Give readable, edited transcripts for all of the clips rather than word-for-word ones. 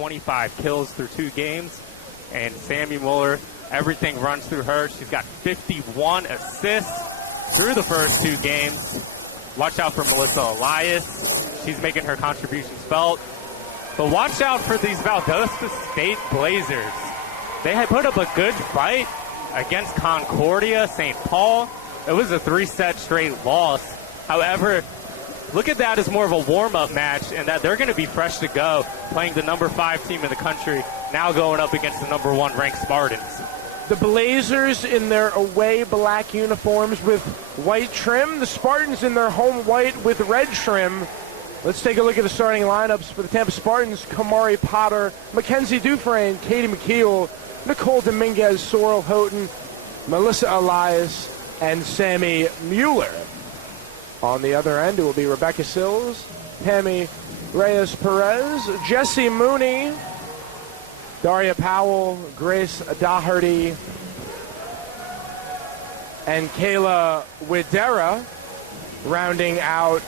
25 kills through 2 games. And Sammy Mueller, everything runs through her. She's got 51 assists through the first 2 games. Watch out for Melissa Elias. She's making her contributions felt. But watch out for these Valdosta State Blazers. They had put up a good fight against Concordia, St. Paul. It was a 3-set straight loss. However, look at that as more of a warm-up match, and that they're going to be fresh to go, playing the number 5 team in the country, now going up against the number 1 ranked Spartans. The Blazers in their away black uniforms with white trim. The Spartans in their home white with red trim. Let's take a look at the starting lineups for the Tampa Spartans. Kamari Potter, Mackenzie Dufresne, Katie McKeel, Nicole Dominguez, Sorrel Houghton, Melissa Elias, and Sammy Mueller. On the other end, it will be Rebecca Sills, Tammy Reyes-Perez, Jessie Mooney, Daria Powell, Grace Daugherty, and Kayla Widera, rounding out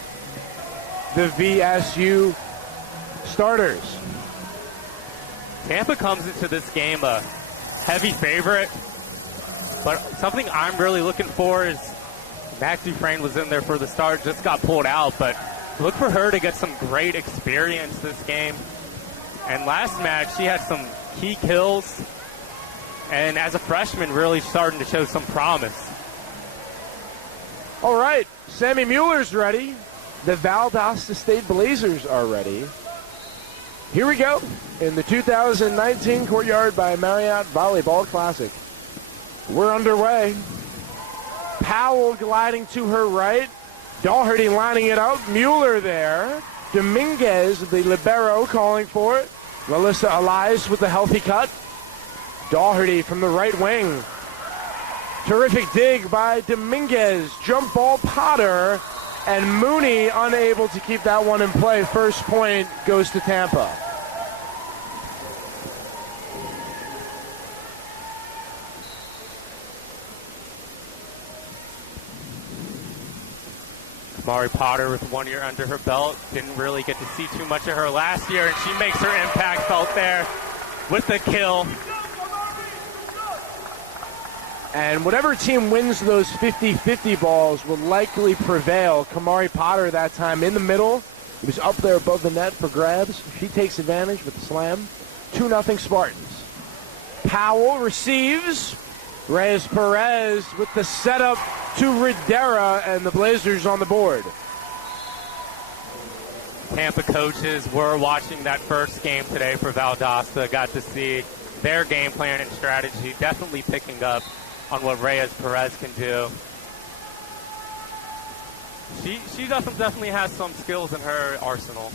the VSU starters. Tampa comes into this game a heavy favorite, but something I'm really looking for is Mac Dufresne was in there for the start, just got pulled out, but look for her to get some great experience this game. And last match, she had some key kills, and as a freshman, really starting to show some promise. All right, Sammy Mueller's ready. The Valdosta State Blazers are ready. Here we go in the 2019 Courtyard by Marriott Volleyball Classic. We're underway. Powell gliding to her right. Daugherty lining it up. Mueller there. Dominguez, the libero, calling for it. Melissa Elias with the healthy cut. Daugherty from the right wing. Terrific dig by Dominguez. Jump ball Potter. And Mooney unable to keep that one in play. First point goes to Tampa. Kamari Potter with 1 year under her belt. Didn't really get to see too much of her last year, and she makes her impact felt there with the kill. And whatever team wins those 50-50 balls will likely prevail. Kamari Potter that time in the middle. He was up there above the net for grabs. She takes advantage with the slam. 2-0 Spartans. Powell receives. Reyes-Perez with the setup to Ridera, and the Blazers on the board. Tampa coaches were watching that first game today for Valdosta. Got to see their game plan and strategy, definitely picking up on what Reyes-Perez can do. She definitely has some skills in her arsenal.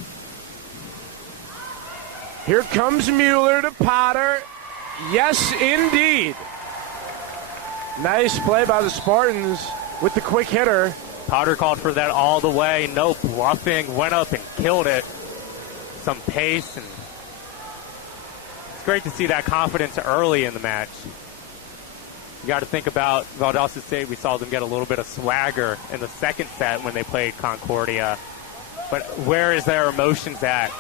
Here comes Mueller to Potter. Yes, indeed. Nice play by the Spartans with the quick hitter. Potter called for that all the way. No bluffing. Went up and killed it. Some pace. And it's great to see that confidence early in the match. You got to think about Valdosta State. We saw them get a little bit of swagger in the second set when they played Concordia. But where is their emotions at?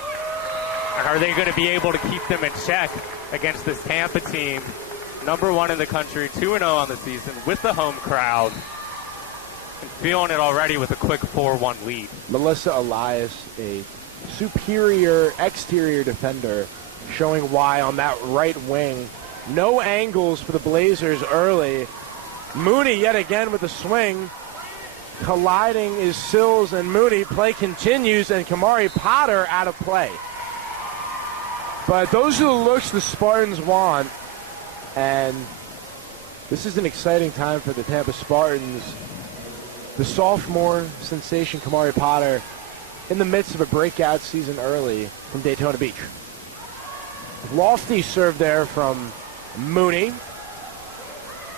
And are they going to be able to keep them in check against this Tampa team? Number 1 in the country, 2-0 on the season with the home crowd. And feeling it already with a quick 4-1 lead. Melissa Elias, a superior exterior defender, showing why on that right wing. No angles for the Blazers early. Mooney yet again with the swing. Colliding is Sills and Mooney. Play continues, and Kamari Potter out of play. But those are the looks the Spartans want. And this is an exciting time for the Tampa Spartans. The sophomore sensation Kamari Potter in the midst of a breakout season early from Daytona Beach. Lofty serve there from Mooney.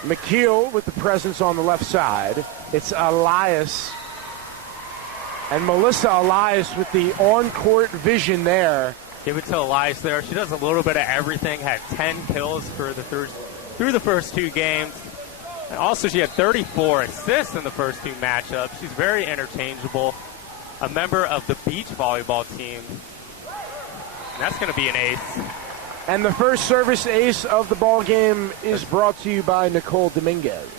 McKeel with the presence on the left side. It's Elias. And Melissa Elias with the on-court vision there. Give it to Elias there. She does a little bit of everything. Had 10 kills for through the first 2 games. And also she had 34 assists in the first 2 matchups. She's very interchangeable. A member of the beach volleyball team. And that's going to be an ace. And the first service ace of the ball game is brought to you by Nicole Dominguez,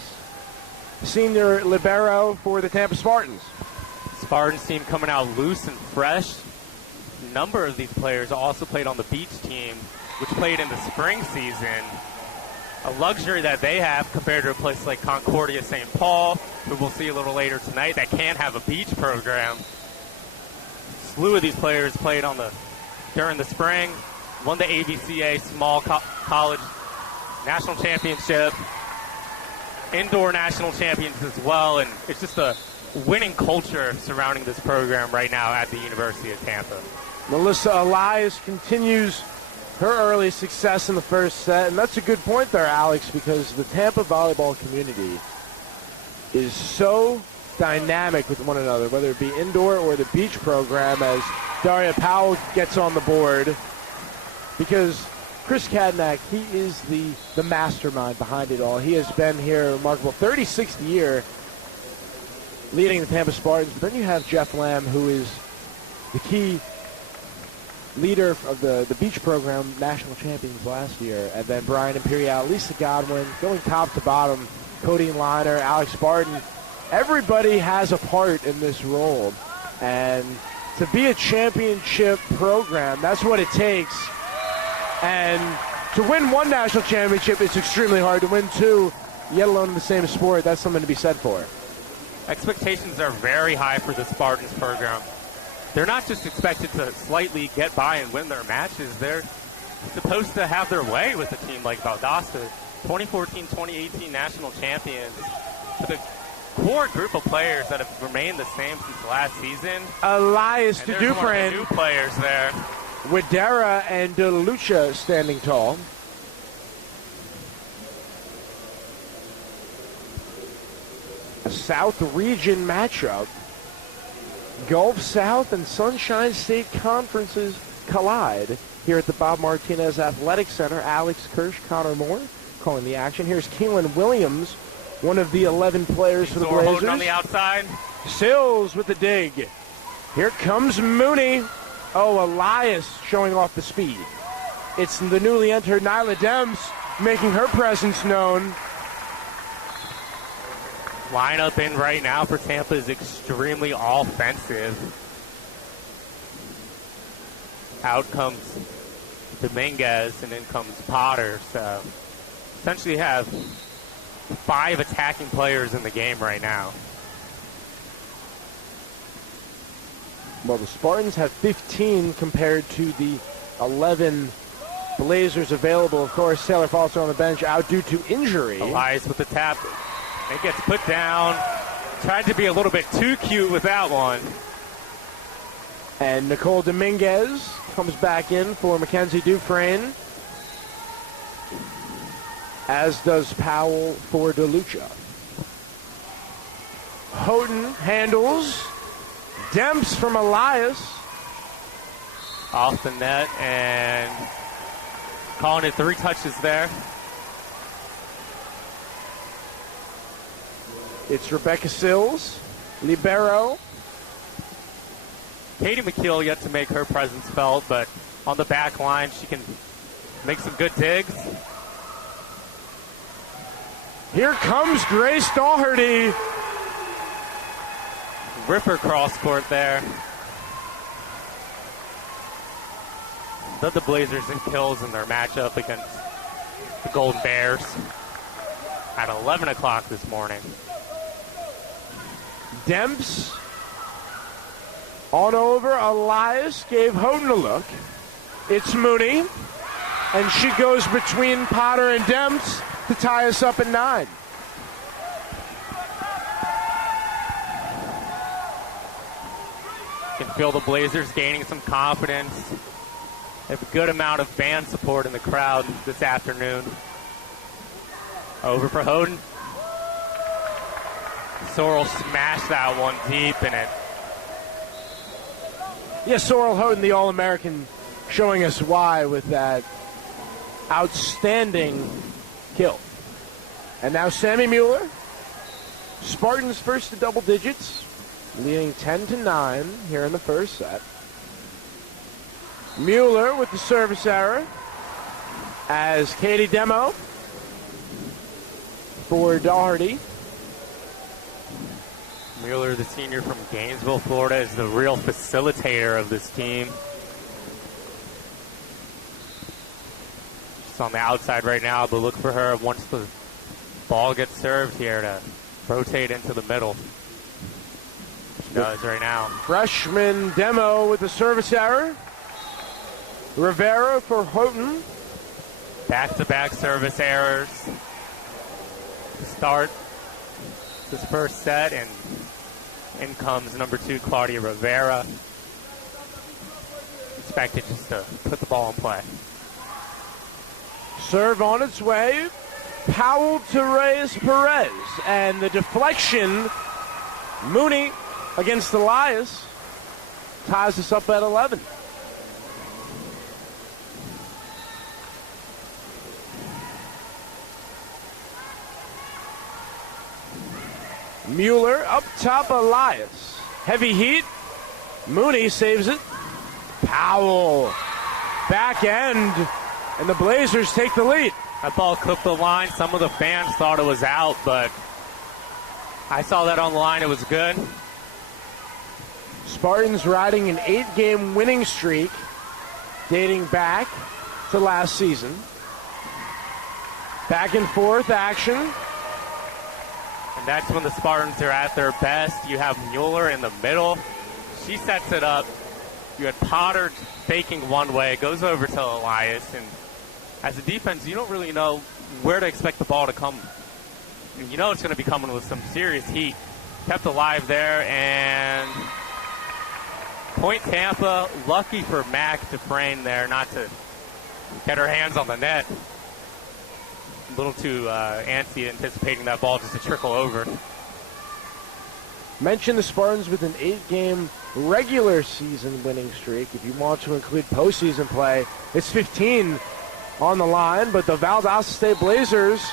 senior libero for the Tampa Spartans. Spartans team coming out loose and fresh. A number of these players also played on the beach team, which played in the spring season. A luxury that they have compared to a place like Concordia St. Paul, who we'll see a little later tonight, that can't have a beach program. A slew of these players played during the spring, won the ABCA Small College National Championship, indoor national champions as well, and it's just a winning culture surrounding this program right now at the University of Tampa. Melissa Elias continues her early success in the first set, and that's a good point there, Alex, because the Tampa volleyball community is so dynamic with one another, whether it be indoor or the beach program, as Daria Powell gets on the board, because Chris Kadnack, he is the mastermind behind it all. He has been here, remarkable, 36th year leading the Tampa Spartans. But then you have Jeff Lamb, who is the key leader of the beach program, national champions last year, and then Brian Imperial, Lisa Godwin, going top to bottom, Cody Liner, Alex Spartan. Everybody has a part in this role, and to be a championship program, that's what it takes. And to win one national championship, it's extremely hard. To win two, yet alone in the same sport, that's something to be said for. Expectations are very high for the Spartans program. They're not just expected to slightly get by and win their matches. They're supposed to have their way with a team like Valdosta, 2014-2018 national champions, with a core group of players that have remained the same since last season. Elias and Dufresne, new players there. Widera and De Lucia standing tall. A South region matchup. Gulf South and Sunshine State conferences collide here at the Bob Martinez Athletic Center. Alex Kirsch, Connor Moore calling the action. Here's Keelan Williams, one of the 11 players for the Blazers. Holding on the outside. Sills with the dig. Here comes Mooney. Oh, Elias showing off the speed. It's the newly entered Nyla Dems making her presence known. Lineup in right now for Tampa is extremely offensive. Out comes Dominguez, and in comes Potter. So essentially have 5 attacking players in the game right now. Well, the Spartans have 15 compared to the 11 Blazers available. Of course, Taylor Foster on the bench out due to injury. Elias with the tap. It gets put down. Tried to be a little bit too cute with that one. And Nicole Dominguez comes back in for Mackenzie Dufresne, as does Powell for DeLucia. Houghton handles. Demps from Elias. Off the net and calling it 3 touches there. It's Rebecca Sills, libero. Katie McKeel yet to make her presence felt, but on the back line, she can make some good digs. Here comes Grace Daugherty. Ripper cross court there. Led the Blazers in kills in their matchup against the Golden Bears at 11 o'clock this morning. Demps on over. Elias gave Houghton a look. It's Mooney. And she goes between Potter and Demps to tie us up at 9. You can feel the Blazers gaining some confidence. They have a good amount of fan support in the crowd this afternoon. Over for Houghton. Sorrell smashed that one deep in it. Yes, Sorrell Houghton, the All-American, showing us why with that outstanding kill. And now Sammy Mueller. Spartans first to double digits, leading 10-9 here in the first set. Mueller with the service error as Katie Demo for Doherty. Mueller, the senior from Gainesville, Florida, is the real facilitator of this team. She's on the outside right now, but look for her once the ball gets served here to rotate into the middle. She does right now. Freshman Demo with the service error. Rivera for Houghton. Back-to-back service errors to start this first set, and in comes number 2, Claudia Rivera. Expected just to put the ball in play. Serve on its way. Powell to Reyes-Perez. And the deflection, Mooney against Elias, ties us up at 11. Mueller up top, Elias. Heavy heat. Mooney saves it. Powell. Back end. And the Blazers take the lead. That ball clipped the line. Some of the fans thought it was out, but I saw that on the line. It was good. Spartans riding an 8-game winning streak dating back to last season. Back and forth action. And that's when the Spartans are at their best. You have Mueller in the middle. She sets it up. You had Potter faking one way. It goes over to Elias. And as a defense, you don't really know where to expect the ball to come. You know it's going to be coming with some serious heat. Kept alive there. And point Tampa. Lucky for Mac Dufresne there not to get her hands on the net. A little too antsy, anticipating that ball just to trickle over. Mention the Spartans with an 8-game regular season winning streak. If you want to include postseason play, it's 15 on the line. But the Valdosta State Blazers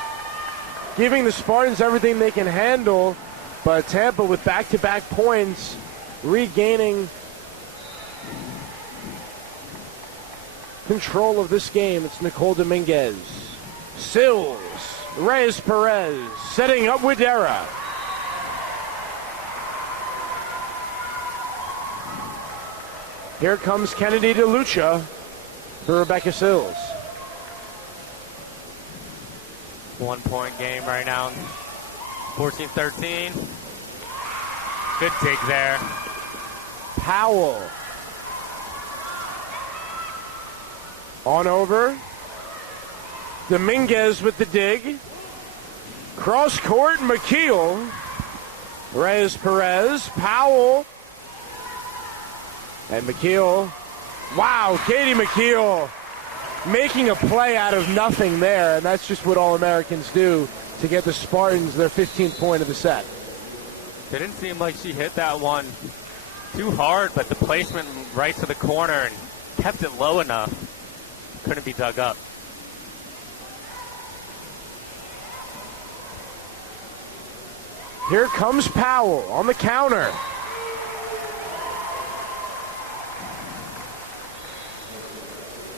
giving the Spartans everything they can handle. But Tampa with back-to-back points regaining control of this game. It's Nicole Dominguez. Sills, Reyes-Perez, setting up Widera. Here comes Kennedy DeLucia for Rebecca Sills. 1-point game right now, 14-13. Good dig there. Powell. On over. Dominguez with the dig. Cross court, McKeel. Reyes-Perez, Powell. And McKeel. Wow, Katie McKeel making a play out of nothing there. And that's just what All-Americans do to get the Spartans their 15th point of the set. Didn't seem like she hit that one too hard, but the placement right to the corner and kept it low enough. Couldn't be dug up. Here comes Powell on the counter.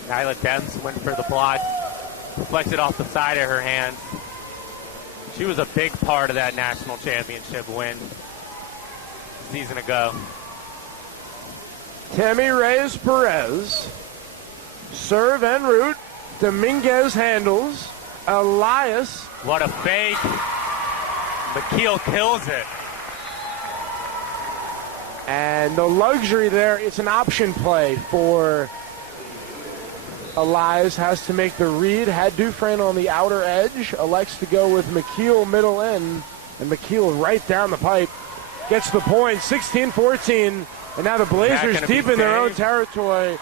Nyla Debs went for the block, deflected off the side of her hands. She was a big part of that national championship win a season ago. Tammy Reyes-Perez. Serve en route. Dominguez handles. Elias. What a fake. McKeel kills it. And the luxury there, it's an option play for Elias. Has to make the read. Had Dufresne on the outer edge. Elects to go with McKeel middle end. And McKeel right down the pipe. Gets the point, 16-14. And now the Blazers deep in their own territory.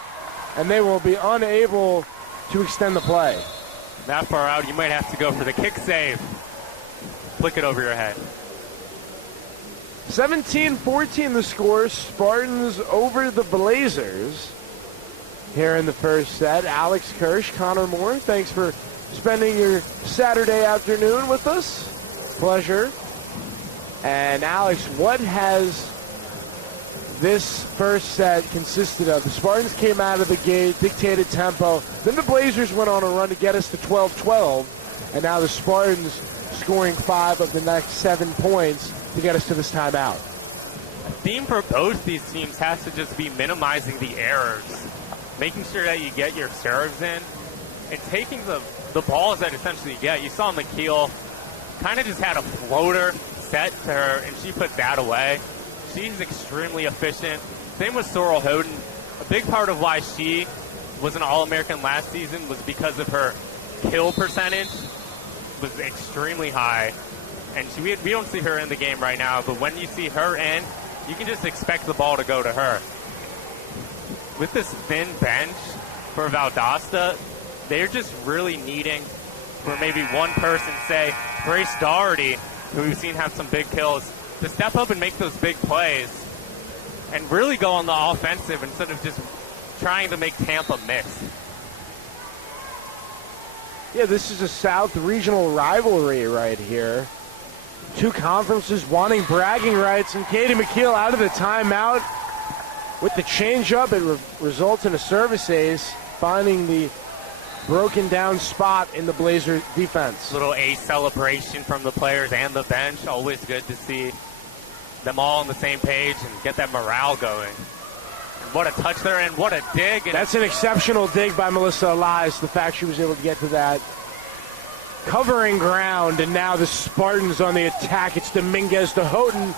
And they will be unable to extend the play. That far out, you might have to go for the kick save. Flick it over your head. 17-14 the score. Spartans over the Blazers. Here in the first set, Alex Kirsch, Connor Moore, thanks for spending your Saturday afternoon with us. Pleasure. And Alex, what has this first set consisted of. The Spartans came out of the gate, dictated tempo. Then the Blazers went on a run to get us to 12-12. And now the Spartans scoring 5 of the next 7 points to get us to this timeout. The theme for both these teams has to just be minimizing the errors, making sure that you get your serves in, and taking the balls that essentially you get. You saw McKeel kind of just had a floater set to her, and she put that away. She's extremely efficient. Same with Sorrel Houghton. A big part of why she was an All-American last season was because of her kill percentage was extremely high. And we don't see her in the game right now, but when you see her in, you can just expect the ball to go to her. With this thin bench for Valdosta, they're just really needing for maybe one person, say Grace Doherty, who we've seen have some big kills, to step up and make those big plays and really go on the offensive instead of just trying to make Tampa miss. Yeah, this is a South regional rivalry right here. Two conferences wanting bragging rights, and Katie McKeel out of the timeout with the changeup. It results in a service ace, finding the broken down spot in the Blazer defense. Little ace celebration from the players and the bench. Always good to see them all on the same page and get that morale going. What a touch there, and what a dig. And that's an exceptional dig by Melissa Elias, the fact she was able to get to that. Covering ground, and now the Spartans on the attack. It's Dominguez to Houghton,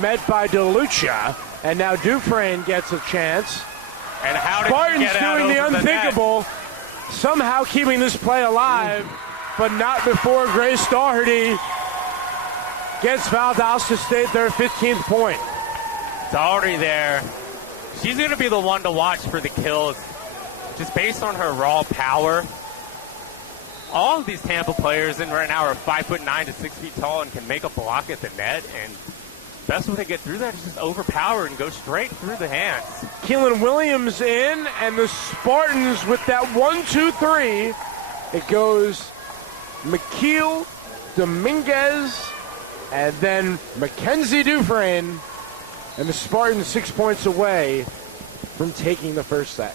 met by DeLucia, and now Dufresne gets a chance. And how did Spartans he get out doing the over unthinkable, somehow keeping this play alive, but not before Grace Doherty gets Valdosta State their 15th point. Doherty there. She's going to be the one to watch for the kills, just based on her raw power. All of these Tampa players in right now are 5'9" to 6 feet tall and can make a block at the net. And best way to get through that is just overpower and go straight through the hands. Keelan Williams in, and the Spartans with that 1-2-3. It goes McKeel, Dominguez, and then Mackenzie Dufresne. And the Spartans 6 points away from taking the first set.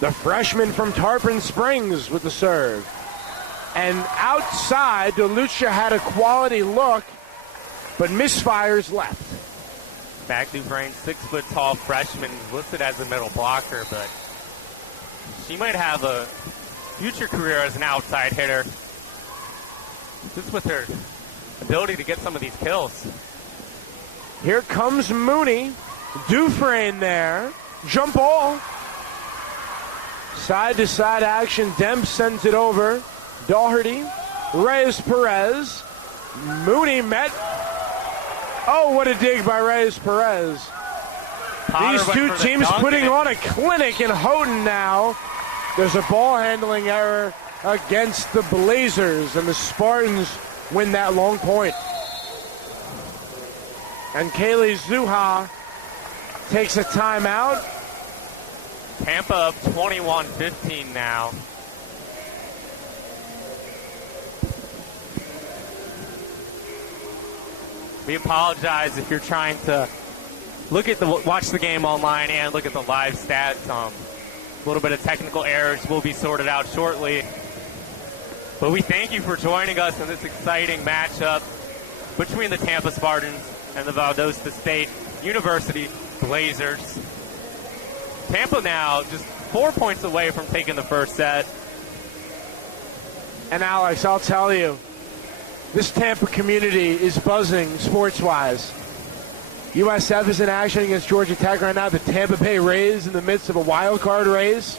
The freshman from Tarpon Springs with the serve. And outside, DeLucia had a quality look, but misfires left. Mac Dufresne, 6-foot-tall freshman, listed as a middle blocker, but she might have a future career as an outside hitter, just with her ability to get some of these kills. Here comes Mooney. Dufresne there. Jump ball. Side-to-side action. Demp sends it over. Doherty. Reyes-Perez. Mooney met. Oh, what a dig by Reyes-Perez. These two teams putting on a clinic in Houghton now. There's a ball handling error against the Blazers, and the Spartans win that long point. And Kaylee Zuha takes a timeout. Tampa up 21-15 now. We apologize if you're trying to watch the game online and look at the live stats. A little bit of technical errors will be sorted out shortly. But we thank you for joining us in this exciting matchup between the Tampa Spartans and the Valdosta State University Blazers. Tampa now just 4 points away from taking the first set. And Alex, I'll tell you, this Tampa community is buzzing sports-wise. USF is in action against Georgia Tech right now. The Tampa Bay Rays in the midst of a wild card race.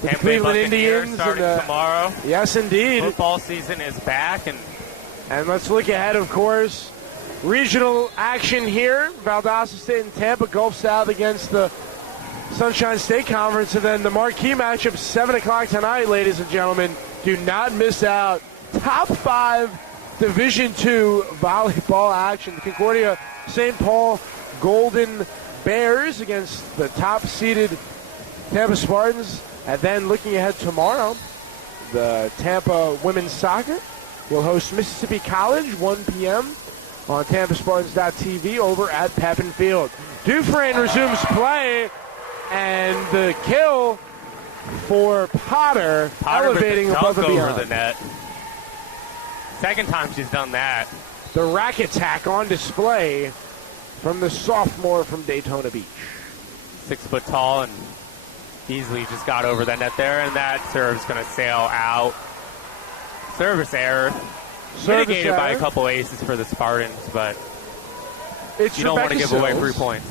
The Cleveland Indians starting tomorrow. Yes, indeed. Football season is back, and let's look ahead, of course. Regional action here. Valdosta State and Tampa, Gulf South against the Sunshine State Conference, and then the marquee matchup 7 o'clock tonight, ladies and gentlemen. Do not miss out. Top 5 Division II volleyball action. The Concordia St. Paul Golden Bears against the top-seeded Tampa Spartans. And then looking ahead tomorrow, the Tampa women's soccer will host Mississippi College, 1 p.m. on TampaSpartans.tv over at Pepin Field. Dufresne resumes play, and the kill for Potter elevating above and beyond. Over the net. Second time she's done that. The rack attack on display from the sophomore from Daytona Beach. 6 foot tall and easily just got over that net there, and that serve's going to sail out. Service error. Mitigated by a couple aces for the Spartans, but you don't want to give away 3 points.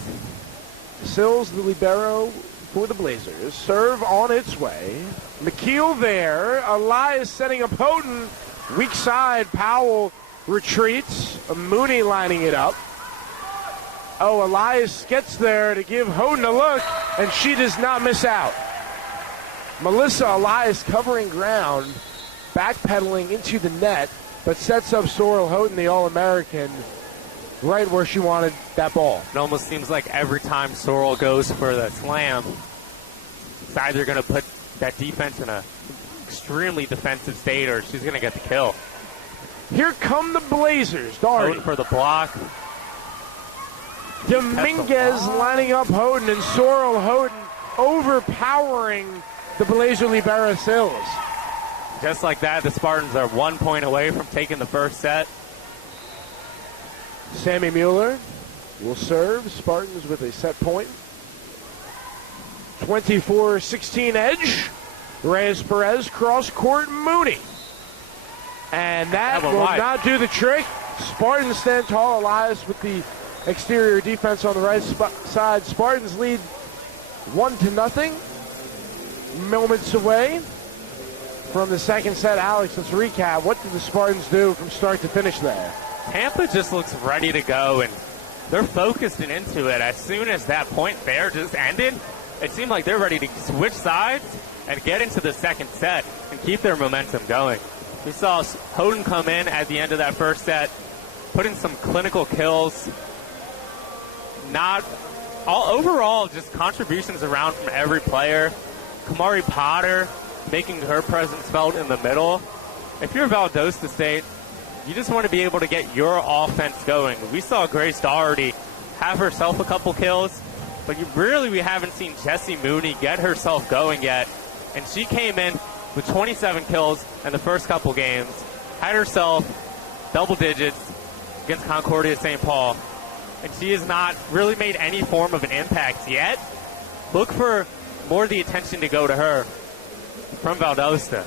Sills, the libero for the Blazers. Serve on its way. McKeel there. Elias setting up Houghton. Weak side. Powell retreats. Mooney lining it up. Oh, Elias gets there to give Houghton a look, and she does not miss out. Melissa Elias covering ground, backpedaling into the net, but sets up Sorrel Houghton, the All-American, right where she wanted that ball. It almost seems like every time Sorrel goes for the slam, it's either going to put that defense in a extremely defensive state or she's going to get the kill. Here come the Blazers. Darty for the block. Dominguez lining up Houghton, and Sorrel Houghton overpowering the Blazer libero Sills. Just like that, the Spartans are 1 point away from taking the first set. Sammy Mueller will serve. Spartans with a set point. 24-16 edge. Reyes Perez cross court Mooney. And that will not do the trick. Spartans stand tall. Elias with the exterior defense on the right side. Spartans lead 1-0. Moments away from the second set. Alex, let's recap. What did the Spartans do from start to finish there? Tampa just looks ready to go, and they're focused and into it. As soon as that point there just ended, it seemed like they're ready to switch sides and get into the second set and keep their momentum going. We saw Houghton come in at the end of that first set, put in some clinical kills. Overall, just contributions around from every player. Kamari Potter making her presence felt in the middle. If you're Valdosta State, you just want to be able to get your offense going. We saw Grace Doherty have herself a couple kills, but we haven't seen Jessie Mooney get herself going yet. And she came in with 27 kills in the first couple games, had herself double digits against Concordia St. Paul, and she has not really made any form of an impact yet. Look for more of the attention to go to her from Valdosta.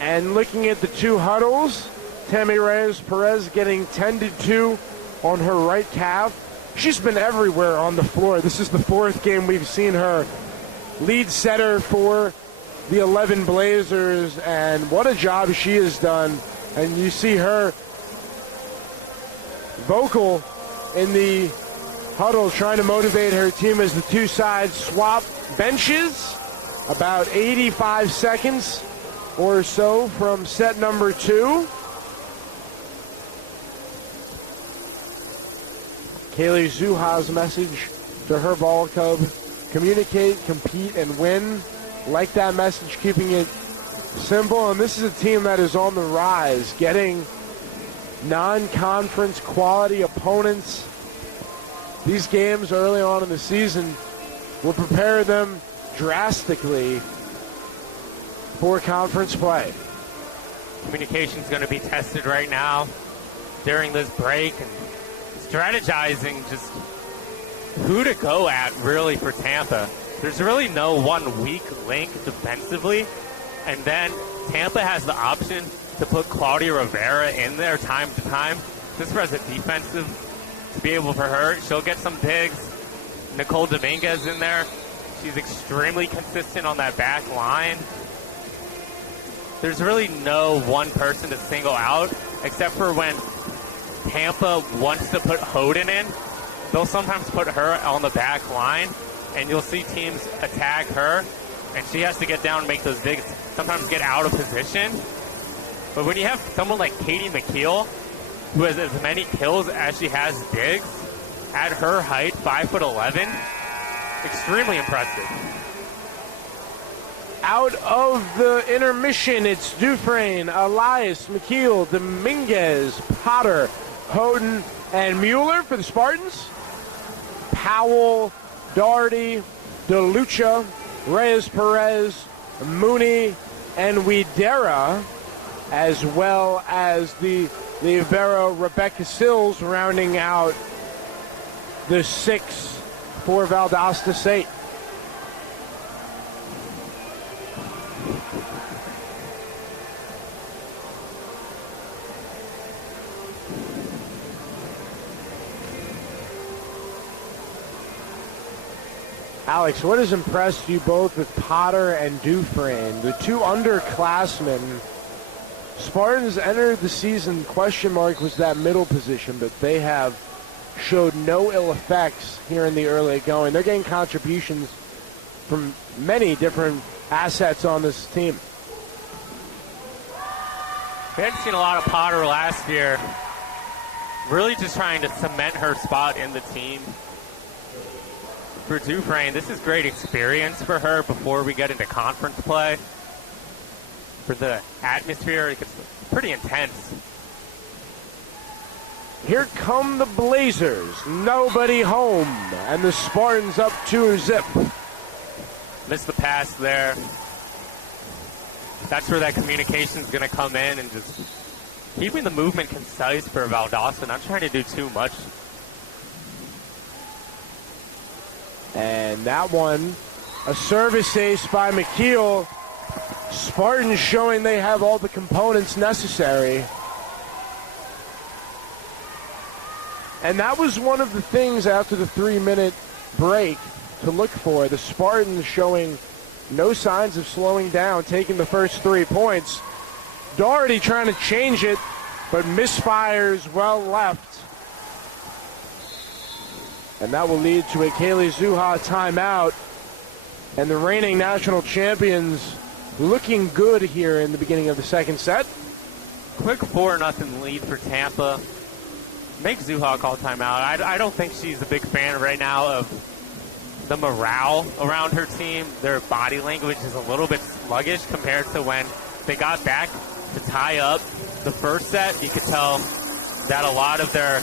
And looking at the two huddles, Tammy Reyes Perez getting tended to on her right calf. She's been everywhere on the floor. This is the fourth game we've seen her lead setter for the 11 Blazers, and what a job she has done. And you see her vocal in the huddle trying to motivate her team as the two sides swap benches. About 85 seconds or so from set number 2. Kaylee Zuha's message to her ball cub: communicate, compete, and win. Like that message, keeping it simple. And this is a team that is on the rise, getting non-conference quality opponents. These games early on in the season will prepare them drastically for conference play. Communication is going to be tested right now during this break, and strategizing just who to go at really for Tampa. There's really no one weak link defensively, and then Tampa has the option to put Claudia Rivera in there time to time just for as a defensive to be able for her. She'll get some digs. Nicole Dominguez in there. She's extremely consistent on that back line. There's really no one person to single out, except for when Tampa wants to put Houghton in. They'll sometimes put her on the back line, and you'll see teams attack her, and she has to get down and make those digs, sometimes get out of position. But when you have someone like Katie McKeel, who has as many kills as she has digs, at her height, 5'11", extremely impressive. Out of the intermission, it's Dufresne, Elias, McKeel, Dominguez, Potter, Houghton, and Mueller for the Spartans. Powell, Doherty, DeLucia, Reyes-Perez, Mooney, and Widera, as well as the libero Rebecca Sills rounding out the 6 for Valdosta State. Alex, what has impressed you both with Potter and Dufresne, the two underclassmen? Spartans entered the season, question mark was that middle position, but they have showed no ill effects here in the early going. They're getting contributions from many different assets on this team. We hadn't seen a lot of Potter last year. Really just trying to cement her spot in the team. For Dufresne, this is great experience for her before we get into conference play. For the atmosphere, it's pretty intense. Here come the Blazers. Nobody home. And the Spartans up 2-zip. Missed the pass there. That's where that communication's going to come in and just keeping the movement concise for Valdosta, not trying to do too much. And that one, a service ace by McKeel. Spartans showing they have all the components necessary. And that was one of the things after the 3-minute break to look for. The Spartans showing no signs of slowing down, taking the first 3 points. Doherty trying to change it, but misfires well left. And that will lead to a Kaylee Zuha timeout. And the reigning national champions looking good here in the beginning of the second set. Quick 4-0 lead for Tampa. Make Zuha call timeout. I don't think she's a big fan right now of the morale around her team. Their body language is a little bit sluggish compared to when they got back to tie up the first set. You could tell that a lot of their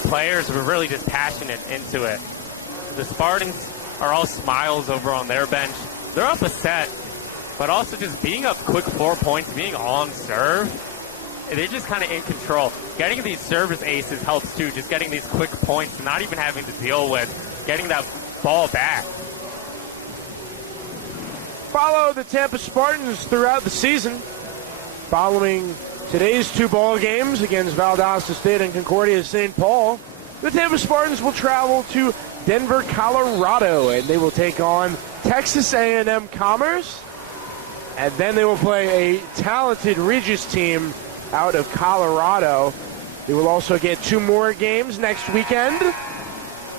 players were really just passionate into it. The Spartans are all smiles over on their bench. They're up a set, but also just being up quick 4 points, being on serve, they're just kind of in control. Getting these service aces helps too, just getting these quick points and not even having to deal with getting that ball back. Follow the Tampa Spartans throughout the season. Following today's 2 ball games against Valdosta State and Concordia St. Paul, the Tampa Spartans will travel to Denver, Colorado, and they will take on Texas A&M Commerce. And then they will play a talented Regis team out of Colorado. They will also get 2 more games next weekend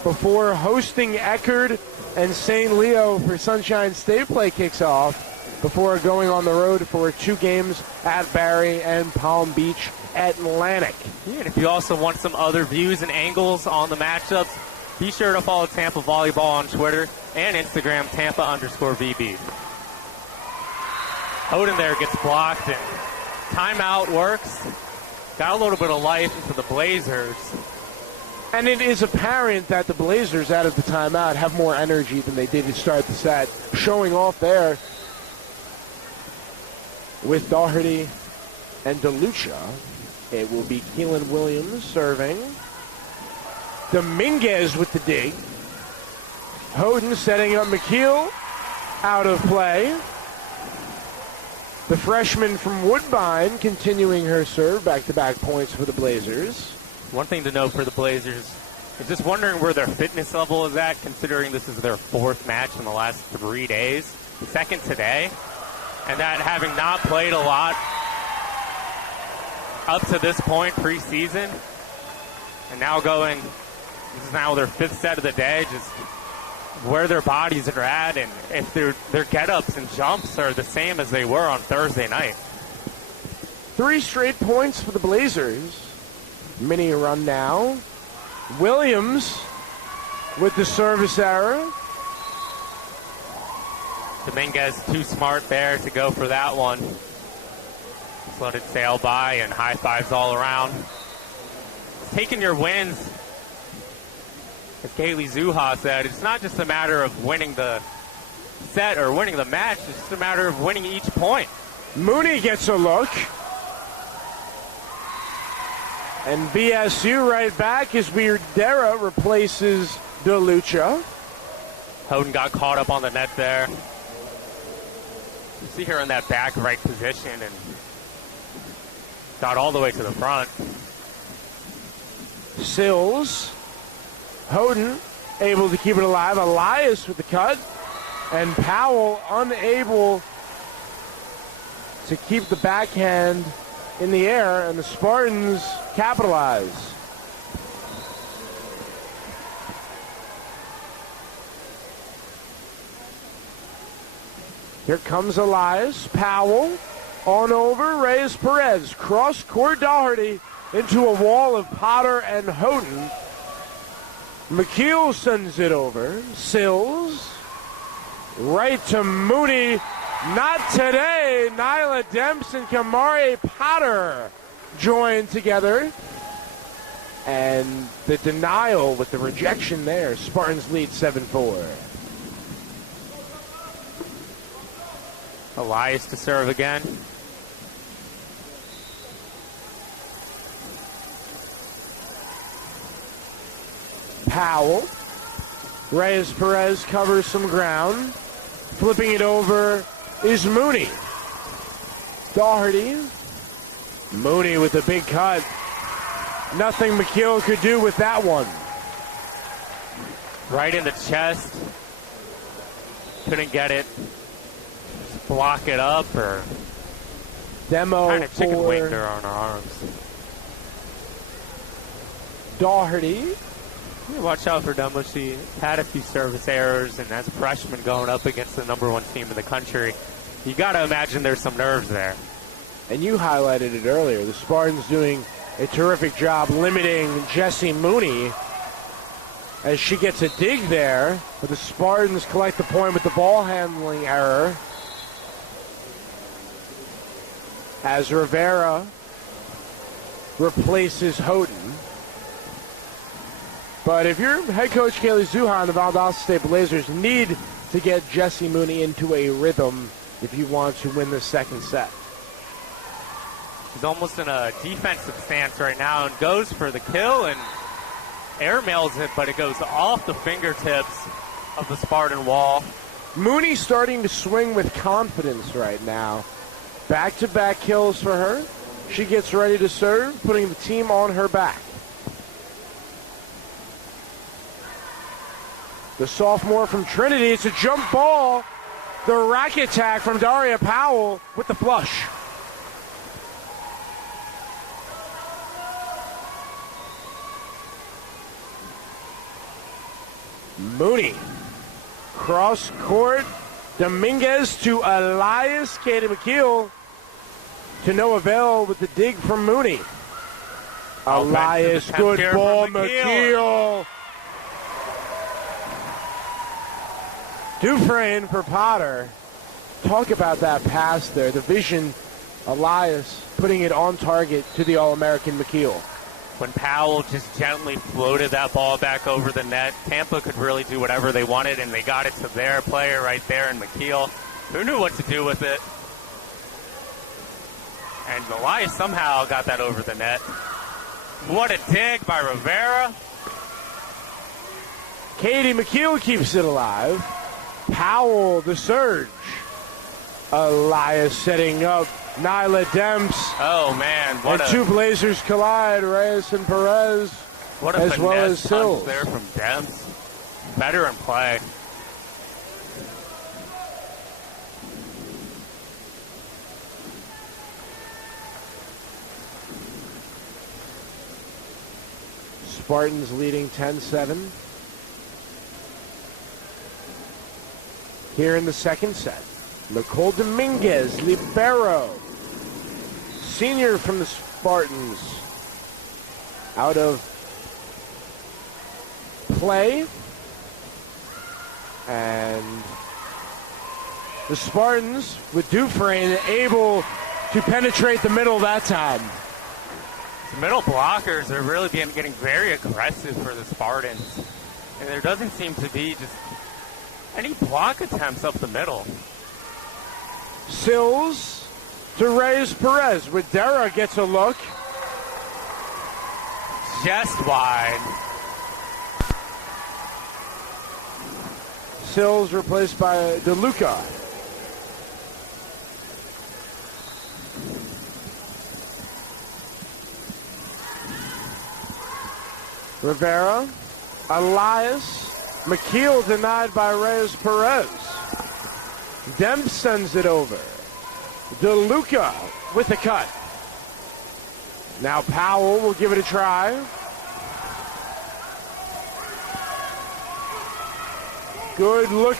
before hosting Eckerd and St. Leo for Sunshine State play kicks off, before going on the road for 2 games at Barry and Palm Beach Atlantic. Yeah, and if you also want some other views and angles on the matchups, be sure to follow Tampa Volleyball on Twitter and Instagram, Tampa_VB. Houghton there gets blocked, and timeout works. Got a little bit of life into the Blazers. And it is apparent that the Blazers, out of the timeout, have more energy than they did to start the set. Showing off there with Doherty and DeLucia. It will be Keelan Williams serving. Dominguez with the dig. Houghton setting up McKeel. Out of play. The freshman from Woodbine continuing her serve. Back-to-back points for the Blazers. One thing to note for the Blazers is just wondering where their fitness level is at, considering this is their 4th match in the last 3 days. Second today. And that having not played a lot up to this point preseason, and now this is now their 5th set of the day, just where their bodies are at, and if their get-ups and jumps are the same as they were on Thursday night. 3 straight points for the Blazers. Mini run now. Williams with the service error. Dominguez too smart there to go for that one. Just let it sail by, and high fives all around. taking your wins, as Kaylee Zuha said, it's not just a matter of winning the set or winning the match, it's just a matter of winning each point. Mooney gets a look. And BSU right back as Virdera replaces DeLucia. Houghton got caught up on the net there. You see her in that back right position and got all the way to the front. Sills. Houghton able to keep it alive. Elias with the cut. And Powell unable to keep the backhand in the air, and the Spartans capitalize. Here comes Elias. Powell on over. Reyes Perez. Cross court Doherty into a wall of Potter and Houghton. McKeel sends it over. Sills. Right to Mooney. Not today. Nyla Demps and Kamari Potter join together. And the denial with the rejection there. Spartans lead 7-4. Elias to serve again. Powell. Reyes Perez covers some ground. Flipping it over is Mooney. Doherty. Mooney with a big cut. Nothing McKeel could do with that one. Right in the chest. Couldn't get it. Just block it up or Demo kind of chicken for winged her on her arms. Doherty. Watch out for Demo. She had a few service errors, and as a freshman going up against the #1 team in the country, you got to imagine there's some nerves there. And you highlighted it earlier. The Spartans doing a terrific job limiting Jessie Mooney as she gets a dig there, but the Spartans collect the point with the ball handling error. As Rivera replaces Houghton. But if you're head coach Kaylee Zuha and the Valdosta State Blazers, need to get Jessie Mooney into a rhythm if you want to win the second set. She's almost in a defensive stance right now and goes for the kill and airmails it, but it goes off the fingertips of the Spartan wall. Mooney starting to swing with confidence right now. Back-to-back kills for her. She gets ready to serve, putting the team on her back. The sophomore from Trinity, it's a jump ball. The rack attack from Daria Powell with the flush. Mooney. Cross court. Dominguez to Elias. Katie McKeel to no avail with the dig from Mooney. Elias, good ball, McKeel. Dufresne for Potter. Talk about that pass there. The vision, Elias putting it on target to the All-American McKeel. When Powell just gently floated that ball back over the net, Tampa could really do whatever they wanted, and they got it to their player right there in McKeel, who knew what to do with it. And Elias somehow got that over the net. What a dig by Rivera. Katie McKeel keeps it alive. Powell, the surge. Elias setting up Nyla Demps. Oh, man. And two Blazers collide, Reyes and Perez, what a as well as Sills Sills. there from Demps. Better in play. Spartans leading 10-7. Here in the second set, Nicole Dominguez, libero, senior from the Spartans, out of play. And the Spartans, with Dufresne, able to penetrate the middle that time. The middle blockers are really getting very aggressive for the Spartans. And there doesn't seem to be just any block attempts up the middle. Sills to Reyes Perez. Widera gets a look. Just wide. Sills replaced by DeLuca. Rivera, Elias, McKeel denied by Reyes Perez. Demp sends it over. DeLuca with the cut. Now Powell will give it a try. Good look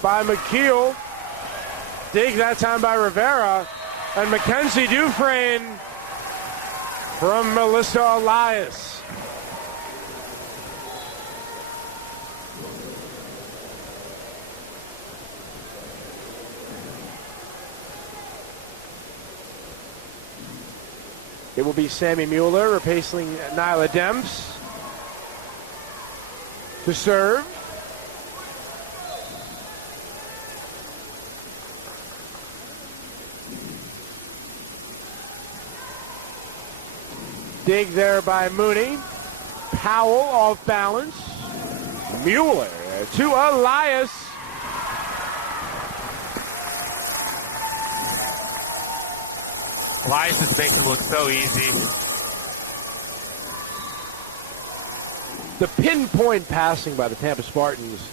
by McKeel. Dig that time by Rivera. And Mackenzie Dufresne from Melissa Elias. It will be Sammy Mueller replacing Nyla Demps to serve. Dig there by Mooney. Powell off balance. Mueller to Elias. Elias is making it look so easy. The pinpoint passing by the Tampa Spartans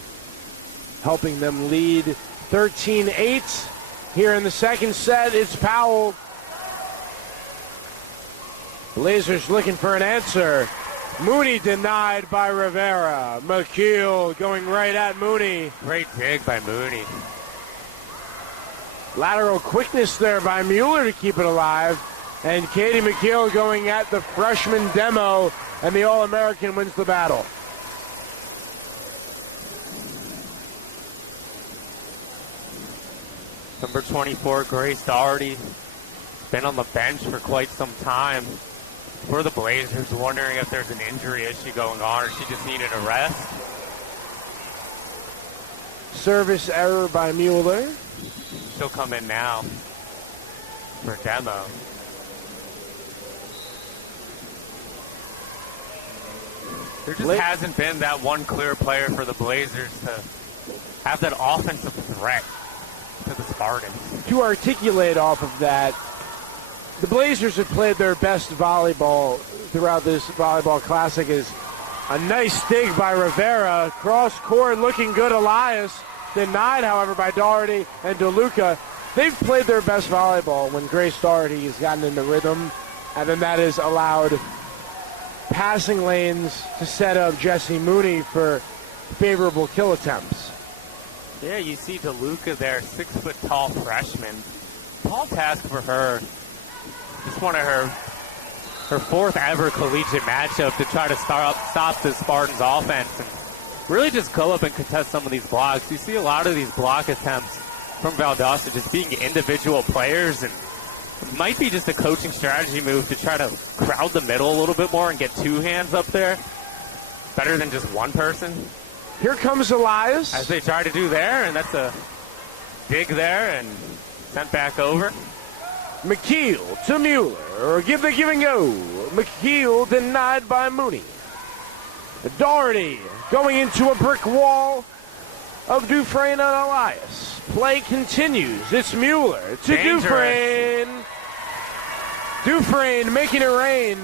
helping them lead 13-8. Here in the second set, it's Powell. Blazers looking for an answer. Mooney denied by Rivera. McKeel going right at Mooney. Great dig by Mooney. Lateral quickness there by Mueller to keep it alive. And Katie McKeel going at the freshman demo, and the All-American wins the battle. Number 24, Grace Doherty, been on the bench for quite some time. For the Blazers, wondering if there's an injury issue going on or she just needed a rest. Service error by Mueller. She'll come in now for demo. There just hasn't been that one clear player for the Blazers to have that offensive threat to the Spartans. To articulate off of that, the Blazers have played their best volleyball throughout this volleyball classic. Is a nice dig by Rivera. Cross court looking good. Elias denied, however, by Doherty and DeLuca. They've played their best volleyball when Grace Doherty has gotten into rhythm, and then that has allowed passing lanes to set up Jesse Mooney for favorable kill attempts. Yeah, you see DeLuca there, 6-foot-tall freshman. Tall task for her. Just one of her fourth ever collegiate matchup to try to stop the Spartans offense and really just go up and contest some of these blocks. You see a lot of these block attempts from Valdosta just being individual players, and it might be just a coaching strategy move to try to crowd the middle a little bit more and get two hands up there. Better than just one person. Here comes Elias. As they try to do there, and that's a dig there and sent back over. McKeel to Mueller, or give and go. McKeel denied by Mooney. Doherty going into a brick wall of Dufresne and Elias. Play continues. It's Mueller to Dangerous. Dufresne. Dufresne making it rain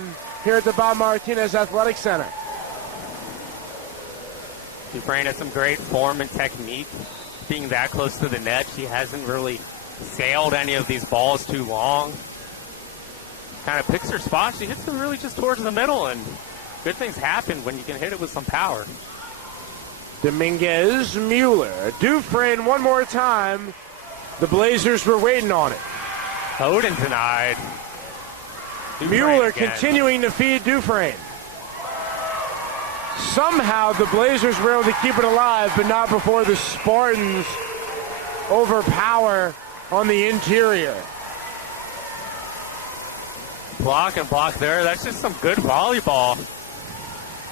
here at the Bob Martinez Athletic Center. Dufresne has some great form and technique. Being that close to the net, she hasn't really sailed any of these balls too long. Kind of picks her spot. She hits them really just towards the middle, and good things happen when you can hit it with some power. Dominguez, Mueller, Dufresne one more time. The Blazers were waiting on it. Hoden denied. Dufresne Mueller again. continuing to feed Dufresne. Somehow the Blazers were able to keep it alive, but not before the Spartans overpower on the interior. block and block there. That's just some good volleyball.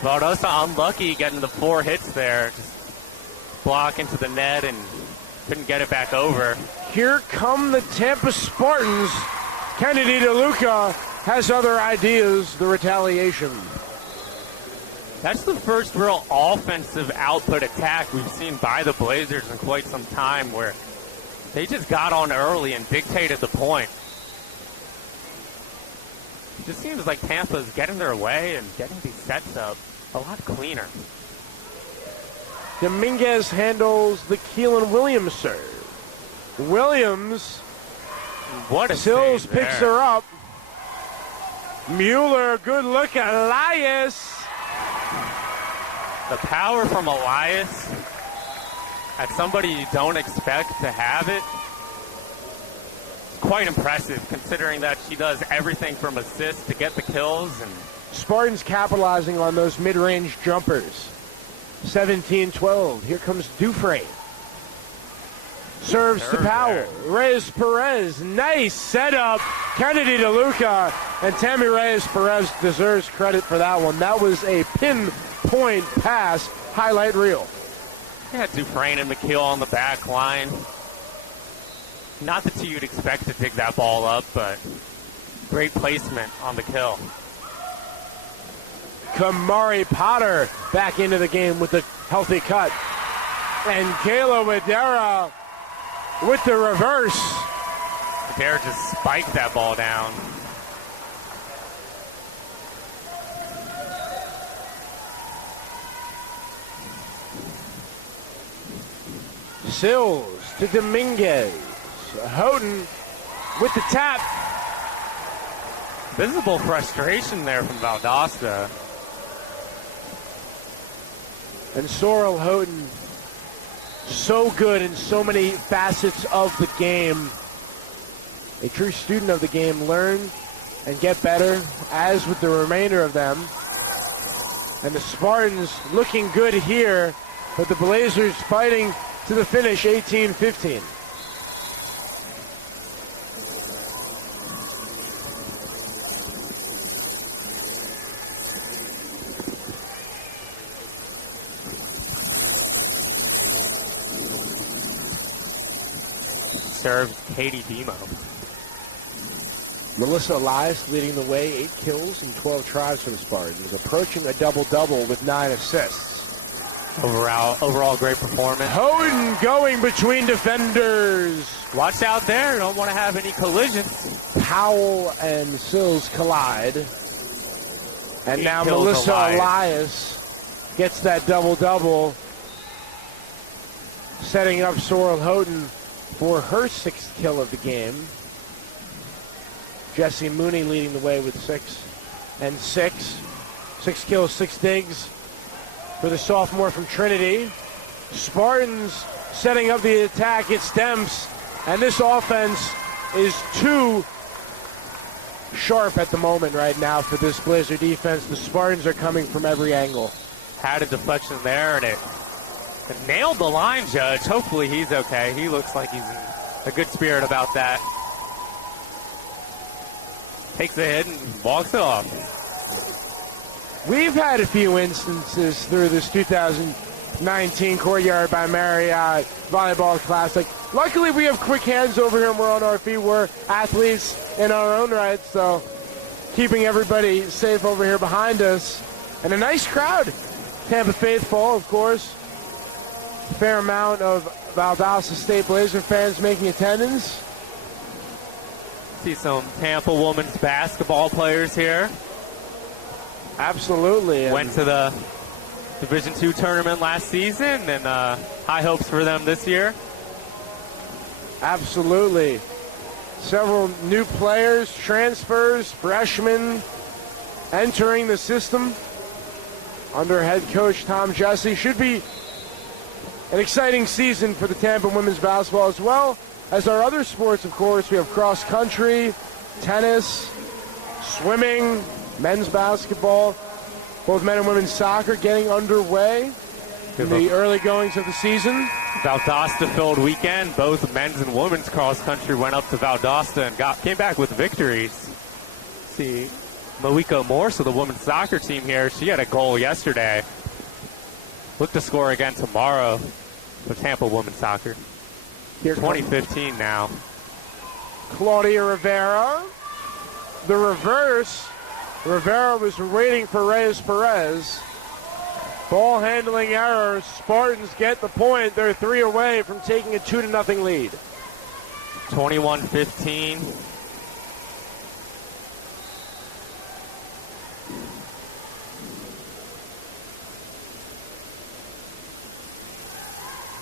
Valdosta unlucky getting the 4 hits there. Just block into the net and couldn't get it back over. Here come the Tampa Spartans. Kennedy DeLuca has other ideas, the retaliation. That's the first real offensive output attack we've seen by the Blazers in quite some time, where they just got on early and dictated the point. It just seems like Tampa's getting their way and getting these sets up a lot cleaner. Dominguez handles the Keelan Williams serve. Williams, What a Sills save picks there. her up. Mueller, good look at Elias. The power from Elias at somebody you don't expect to have it. It's quite impressive considering that she does everything from assists to get the kills. And Spartans capitalizing on those mid-range jumpers. 17-12. Here comes Dufresne. Serves to Powell. Reyes Perez. Nice setup. Kennedy DeLuca. And Tammy Reyes Perez deserves credit for that one. That was a pinpoint pass. Highlight reel. yeah, Dufresne and McKeel on the back line. Not the two you'd expect to dig that ball up, but great placement on the kill. Kamari Potter back into the game with the healthy cut. And Kayla Wadera with the reverse. Dare just spiked that ball down. Sills to Dominguez. Houghton with the tap. Visible frustration there from Valdosta. And Sorrel Houghton, so good in so many facets of the game. A true student of the game, learn and get better, as with the remainder of them. And the Spartans looking good here, but the Blazers fighting to the finish, 18-15. Serves Katie Demo. Melissa Elias leading the way, 8 kills and 12 tries for the Spartans, approaching a double-double with 9 assists. Overall great performance. Houghton going between defenders. Watch out there, don't want to have any collisions. Powell and Sills collide. And now kills Melissa Elias. gets that double-double, setting up Sorrel Houghton for her 6th kill of the game. Jessie Mooney leading the way with 6 and 6. 6 kills, 6 digs for the sophomore from Trinity. Spartans setting up the attack. It stems, and this offense is too sharp at the moment right now for this Blazer defense. The Spartans are coming from every angle. Had a deflection there, and it nailed the line judge. Hopefully he's okay. He looks like he's in a good spirit about that. Takes a hit and walks it off. We've had a few instances through this 2019 Courtyard by Marriott Volleyball Classic. Luckily, we have quick hands over here and we're on our feet. We're athletes in our own right, so keeping everybody safe over here behind us. And a nice crowd. Tampa faithful, of course. Fair amount of Valdosta State Blazer fans making attendance. See some Tampa women's basketball players here. Absolutely. Went to the Division II tournament last season, and high hopes for them this year. Absolutely. Several new players, transfers, freshmen entering the system under head coach Tom Jessie. Should be an exciting season for the Tampa women's basketball, as well as our other sports, of course. We have cross country, tennis, swimming, men's basketball, both men and women's soccer getting underway in the early goings of the season. Valdosta-filled weekend. Both men's and women's cross country went up to Valdosta and came back with victories. see Moika Morse of the women's soccer team here. She had a goal yesterday. Look to score again tomorrow for Tampa women's soccer. Here 2015 now. Claudia Rivera. The reverse. Rivera was waiting for Reyes Perez. Ball handling error. Spartans get the point. They're 3 away from taking a 2-0 lead. 21-15.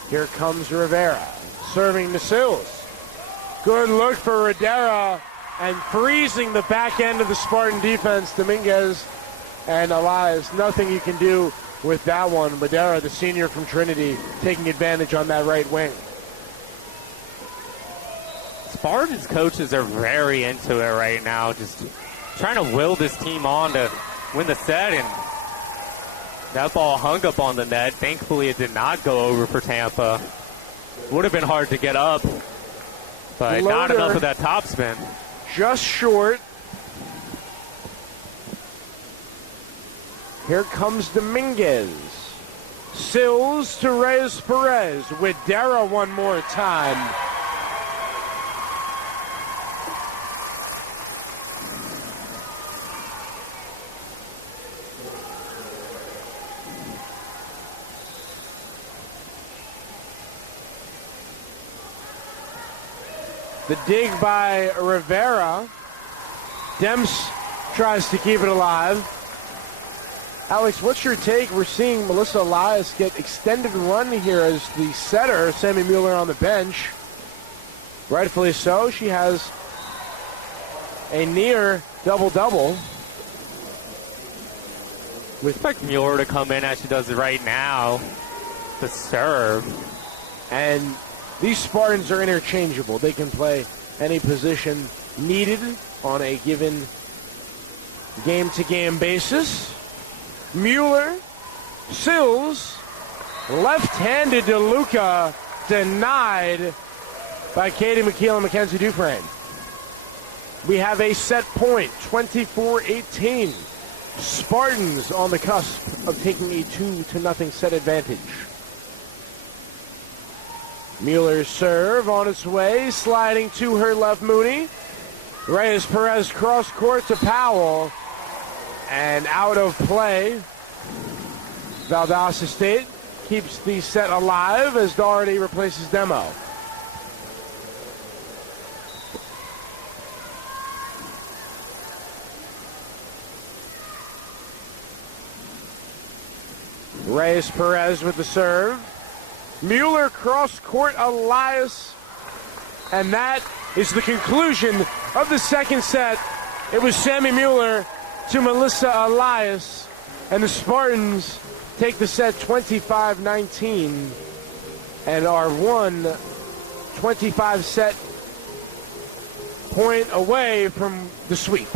Here comes Rivera, serving to Sills. Good look for Rivera, and freezing the back end of the Spartan defense. Dominguez and Elias, nothing you can do with that one. Rivera, the senior from Trinity, taking advantage on that right wing. Spartans coaches are very into it right now, just trying to will this team on to win the set, and that ball hung up on the net. Thankfully, it did not go over for Tampa. Would have been hard to get up, but not enough of that topspin. Just short. Here comes Dominguez. Sills to Reyes Perez. Widera one more time. The dig by Rivera. Demps tries to keep it alive. Alex, what's your take? We're seeing Melissa Elias get extended run here as the setter, Sammy Mueller on the bench. Rightfully so. She has a near double-double. We expect Mueller to come in as she does right now to serve. And these Spartans are interchangeable. They can play any position needed on a given game-to-game basis. Mueller, Sills, left-handed to Luca, denied by Katie McKeel and Mackenzie Dufresne. We have a set point, 24-18. Spartans on the cusp of taking a 2-0 set advantage. Mueller's serve on its way, sliding to her left Mooney. Reyes Perez cross court to Powell, and out of play. Valdosta State keeps the set alive as Doherty replaces Demo. Reyes Perez with the serve. Mueller cross-court Elias. And that is the conclusion of the second set. It was Sammy Mueller to Melissa Elias. And the Spartans take the set 25-19 and are 25 set point away from the sweep.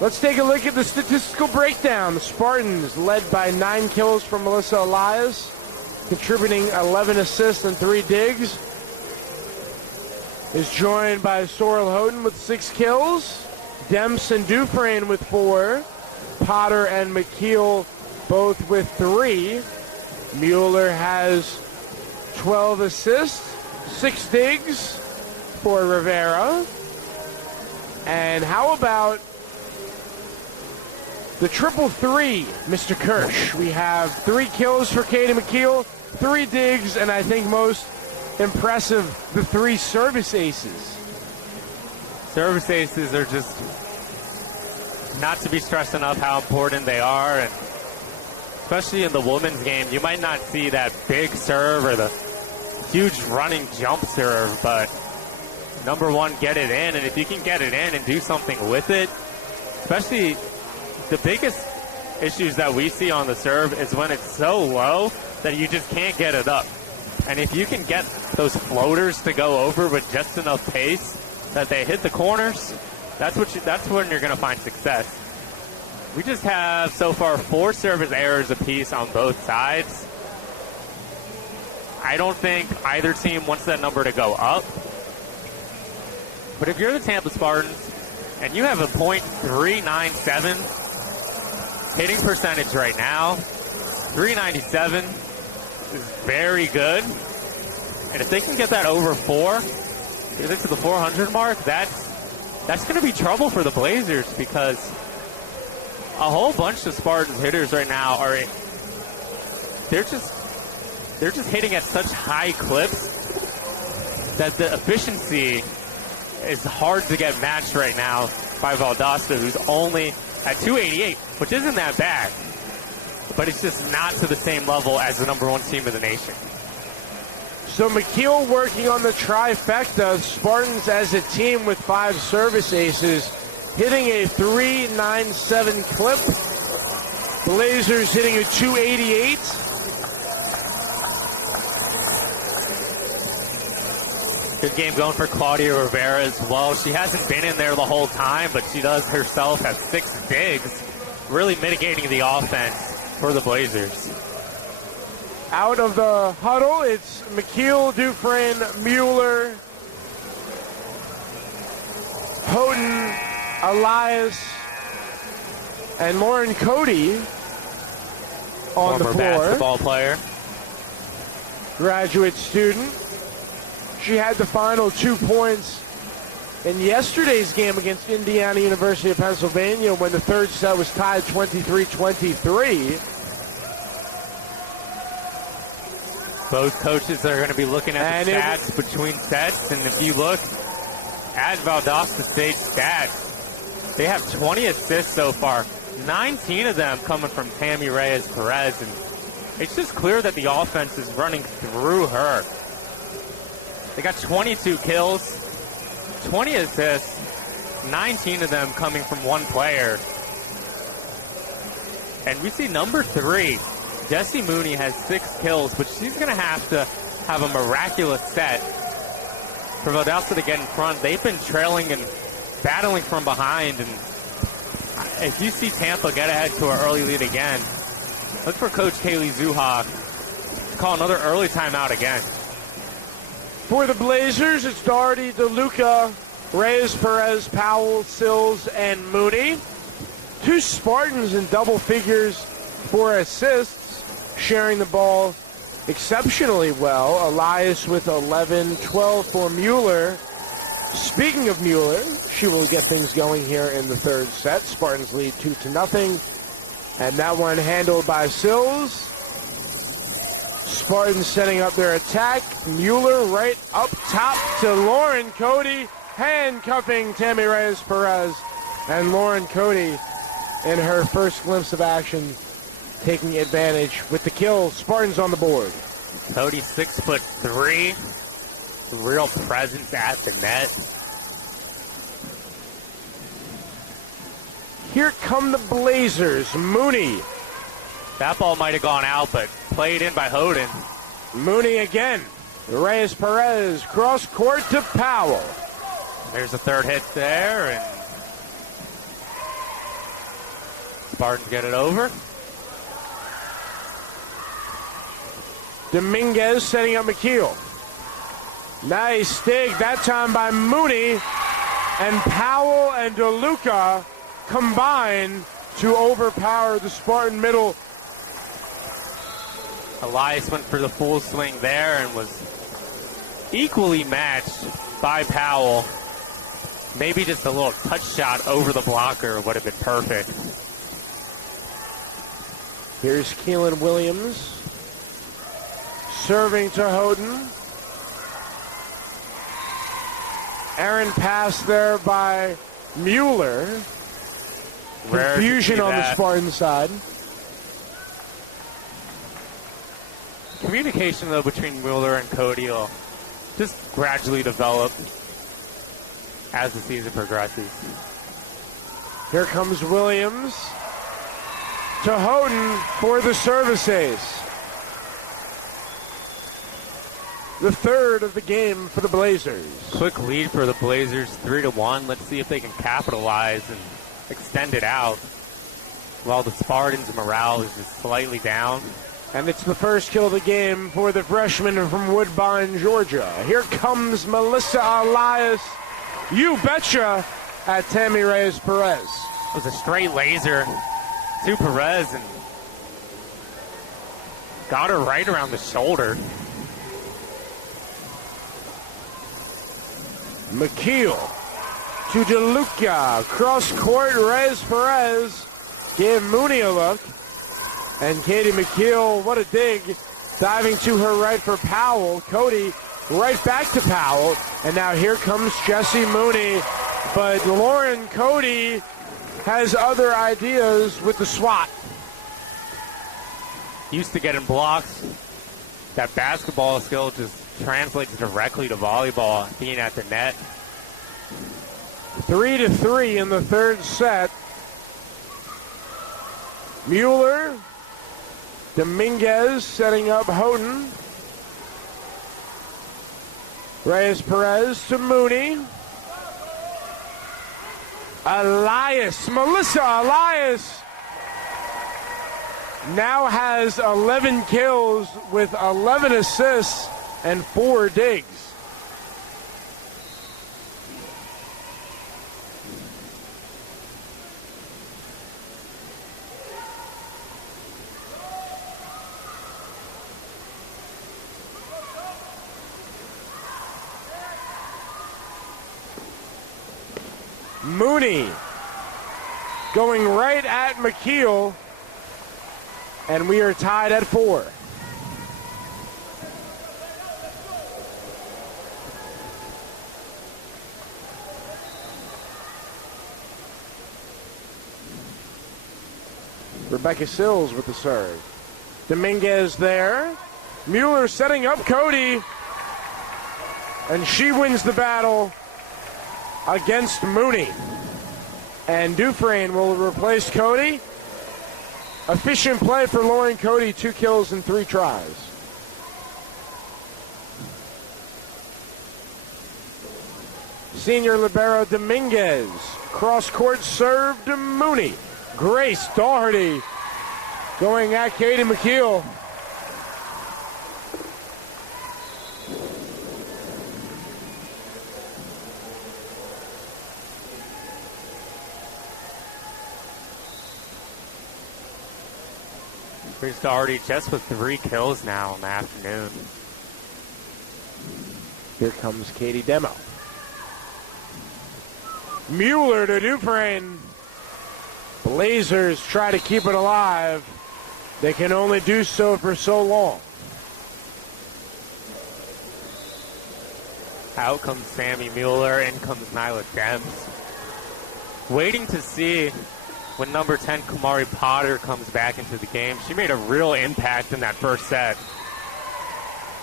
Let's take a look at the statistical breakdown. The Spartans, led by 9 kills from Melissa Elias, contributing 11 assists and 3 digs, is joined by Sorrel Houghton with 6 kills, Demps and Dufresne with 4, Potter and McKeel both with 3. Mueller has 12 assists, 6 digs for Rivera. And how about the triple 3, Mr. Kirsch? We have 3 kills for Katie McKeel, 3 digs, and I think most impressive, the 3 service aces. Service aces are just not to be stressed enough how important they are, and especially in the women's game, you might not see that big serve or the huge running jump serve, but number one, get it in, and if you can get it in and do something with it, especially the biggest issues that we see on the serve is when it's so low that you just can't get it up. And if you can get those floaters to go over with just enough pace that they hit the corners, that's when you're going to find success. We just have so far 4 service errors apiece on both sides. I don't think either team wants that number to go up. But if you're the Tampa Spartans and you have a .397 hitting percentage right now, 397 is very good. And if they can get that over 4, get it to the 400 mark, that's going to be trouble for the Blazers, because a whole bunch of Spartans hitters right now they're just hitting at such high clips that the efficiency is hard to get matched right now by Valdosta, who's only at 288, which isn't that bad, but it's just not to the same level as the number 1 team in the nation. So McKeel working on the trifecta. Spartans as a team with 5 service aces, hitting a 397 clip. Blazers hitting a 288. Good game going for Claudia Rivera as well. She hasn't been in there the whole time, but she does herself have 6 digs, really mitigating the offense for the Blazers. Out of the huddle, it's McKeel, Dufresne, Mueller, Houghton, Elias, and Lauren Cody on the Former floor. basketball player. Graduate student. She had the final 2 points in yesterday's game against Indiana University of Pennsylvania when the third set was tied 23-23. Both coaches are going to be looking at the stats between sets, and if you look at Valdosta State's stats, they have 20 assists so far, 19 of them coming from Tammy Reyes-Perez, and it's just clear that the offense is running through her. They got 22 kills, 20 assists, 19 of them coming from one player. And we see number 3, Jessie Mooney, has 6 kills, but she's going to have a miraculous set for Valdosta to get in front. They've been trailing and battling from behind, and if you see Tampa get ahead to an early lead again, look for Coach Kaylee Zuha to call another early timeout again. For the Blazers, it's Doherty, DeLuca, Reyes-Perez, Powell, Sills, and Mooney. 2 Spartans in double figures for assists, sharing the ball exceptionally well. Elias with 11, 12 for Mueller. Speaking of Mueller, she will get things going here in the third set. Spartans lead 2-0. And that one handled by Sills. Spartans setting up their attack. Mueller right up top to Lauren Cody, handcuffing Tammy Reyes-Perez. And Lauren Cody, in her first glimpse of action, taking advantage with the kill. Spartans on the board. Cody, 6'3", real presence at the net. Here come the Blazers. Mooney. That ball might have gone out, but played in by Houghton. Mooney again. Reyes-Perez, cross court to Powell. There's a third hit there, and Spartans get it over. Dominguez setting up McKeel. Nice dig, that time by Mooney. And Powell and DeLuca combine to overpower the Spartan middle. Elias went for the full swing there and was equally matched by Powell. Maybe just a little touch shot over the blocker would have been perfect. Here's Keelan Williams. Serving to Houghton. Aaron pass there by Mueller. Confusion on the Spartan side. Communication, though, between Mueller and Cody will just gradually develop as the season progresses. Here comes Williams to Houghton for the service ace. The third of the game for the Blazers. Quick lead for the Blazers, 3-1. Let's see if they can capitalize and extend it out, while the Spartans' morale is just slightly down. And it's the first kill of the game for the freshman from Woodbine, Georgia. Here comes Melissa Elias You betcha at Tammy Reyes-Perez. It was a straight laser to Perez and got her right around the shoulder. McKeel to DeLuca. Cross court, Reyes-Perez gave Mooney a look. And Katie McKeel, what a dig. Diving to her right for Powell. Cody right back to Powell. And now here comes Jessie Mooney. But Lauren Cody has other ideas with the swat. Used to getting blocks. That basketball skill just translates directly to volleyball, being at the net. 3-3 in the third set. Mueller, Dominguez setting up Houghton. Reyes-Perez to Mooney. Melissa Elias now has 11 kills with 11 assists and 4 digs. Mooney going right at McKeel, and we are tied at 4. Rebecca Sills with the serve. Dominguez there. Mueller setting up Cody, and she wins the battle against Mooney. And Dufresne will replace Cody. Efficient play for Lauren Cody, 2 kills in 3 tries. Senior libero Dominguez. Cross-court serve to Mooney. Grace Doherty going at Katie McKeel. Grace Doherty just with 3 kills now in the afternoon. Here comes Katie Demo. Mueller to Dufresne. Blazers try to keep it alive. They can only do so for so long. Out comes Sammy Mueller, in comes Nyla Dems. Waiting to see when number 10 Kamari Potter comes back into the game. She made a real impact in that first set.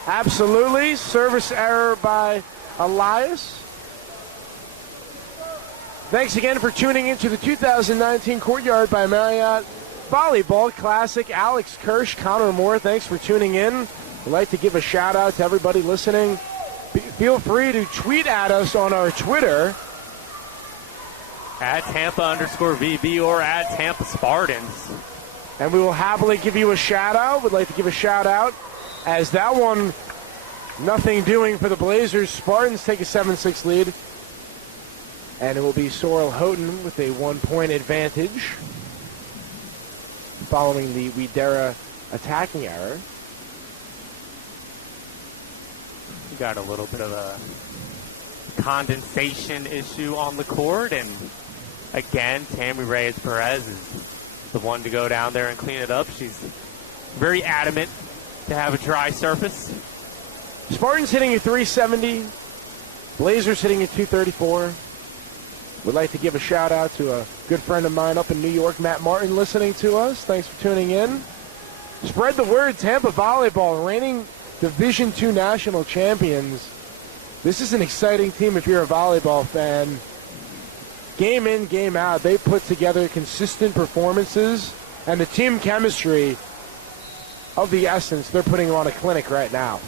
Absolutely. Service error by Elias. Thanks again for tuning into the 2019 Courtyard by Marriott Volleyball Classic. Alex Kirsch, Connor Moore, thanks for tuning in. We'd like to give a shout out to everybody listening. Feel free to tweet at us on our Twitter at Tampa_VB or at Tampa Spartans. And we will happily give you a shout out. We'd like to give a shout out as that one, nothing doing for the Blazers. Spartans take a 7-6 lead. And it will be Sorrel Houghton with a 1-point advantage following the Widera attacking error. We got a little bit of a condensation issue on the court, and again, Tammy Reyes-Perez is the one to go down there and clean it up. She's very adamant to have a dry surface. Spartans hitting a 370. Blazers hitting a 234. Would like to give a shout out to a good friend of mine up in New York, Matt Martin, listening to us. Thanks for tuning in. Spread the word, Tampa Volleyball, reigning Division II national champions. This is an exciting team if you're a volleyball fan. Game in, game out, they put together consistent performances, and the team chemistry of the essence, they're putting on a clinic right now.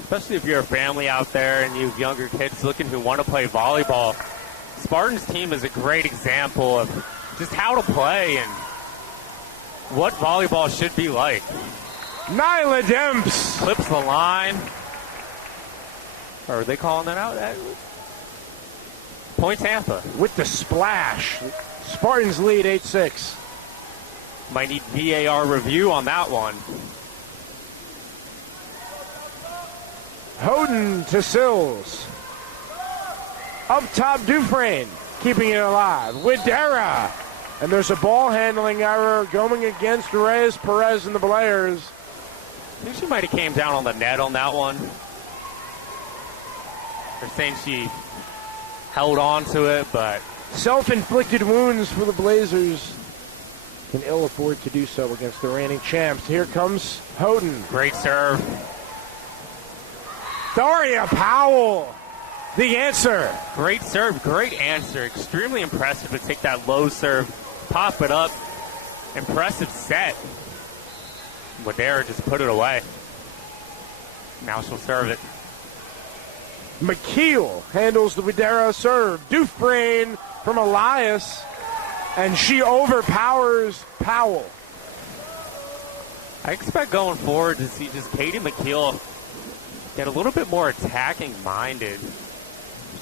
Especially if you're a family out there and you have younger kids looking who want to play volleyball. Spartans team is a great example of just how to play and what volleyball should be like. Nyla Demps clips the line. Or are they calling that out? Point Tampa. With the splash. Spartans lead 8-6. Might need VAR review on that one. Hoden to Sills. Up top, Dufresne, keeping it alive. Widera. And there's a ball handling error going against Reyes Perez and the Blares. I think she might have came down on the net on that one. They're saying she held on to it, but... Self-inflicted wounds for the Blazers. Can ill afford to do so against the reigning champs. Here comes Hoden. Great serve. Daria Powell, the answer. Great serve, great answer. Extremely impressive to take that low serve, pop it up. Impressive set. Widera just put it away. Now she'll serve it. McKeel handles the Widera serve. Dufresne from Elias, and she overpowers Powell. I expect going forward to see just Katie McKeel get a little bit more attacking minded.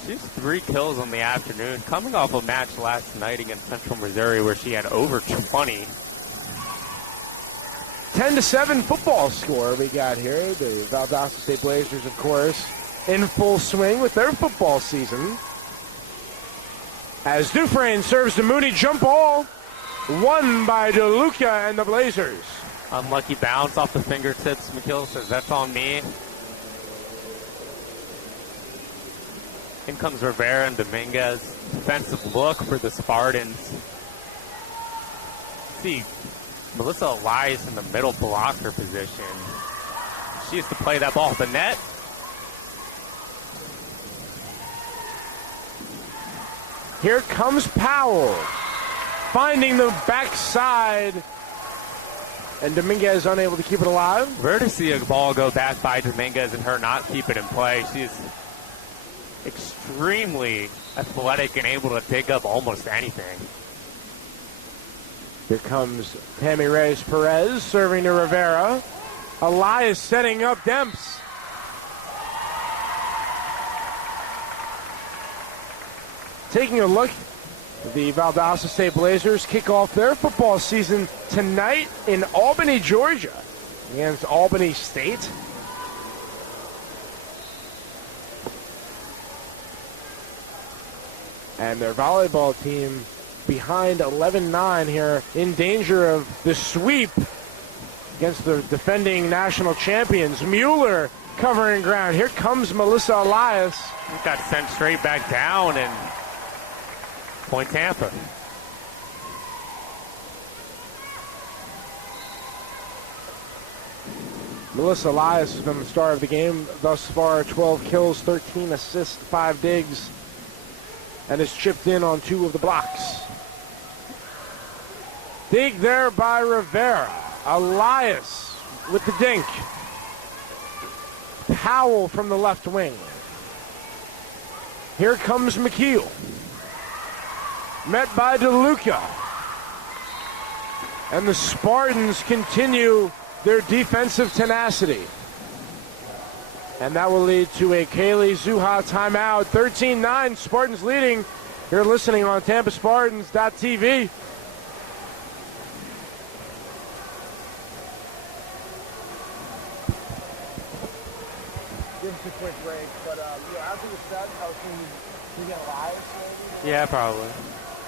She's 3 kills on the afternoon, coming off a match last night against Central Missouri where she had over 20. 10-7 football score we got here. The Valdosta State Blazers, of course, in full swing with their football season. As Dufresne serves the Mooney jump ball, won by DeLuca and the Blazers. Unlucky bounce off the fingertips. McKeel says, that's on me. In comes Rivera and Dominguez. Defensive look for the Spartans. See Melissa Elias in the middle blocker position. She has to play that ball at the net. Here comes Powell, finding the backside, and Dominguez unable to keep it alive. Rare to see a ball go back by Dominguez and her not keep it in play. She's extremely athletic and able to pick up almost anything. Here comes Tammy Reyes Perez serving to Rivera. Elias setting up Demps. Taking a look, the Valdosta State Blazers kick off their football season tonight in Albany, Georgia, against Albany State. And their volleyball team behind 11-9 here, in danger of the sweep against the defending national champions. Mueller covering ground. Here comes Melissa Elias. Got sent straight back down, and Point Tampa. Melissa Elias has been the star of the game thus far. 12 kills, 13 assists, 5 digs, and has chipped in on 2 of the blocks. Dig there by Rivera. Elias with the dink. Powell from the left wing. Here comes McKeel. Met by DeLuca. And the Spartans continue their defensive tenacity. And that will lead to a Kaylee Zuha timeout. 13-9, Spartans leading. You're listening on TampaSpartans.tv. Give us a quick break, but after the set, I was thinking we get live. Maybe? Yeah, probably.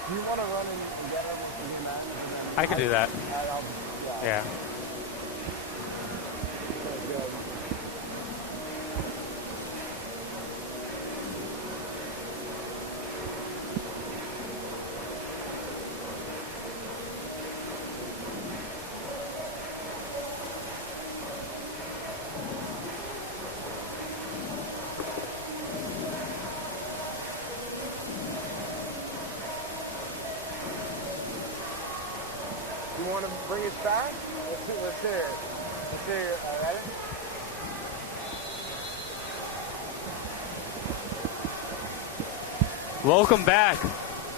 Do you want to run and get everything in that? I could do that. Yeah. You want to bring us back? Let's hear it. Let's hear it. All right? Welcome back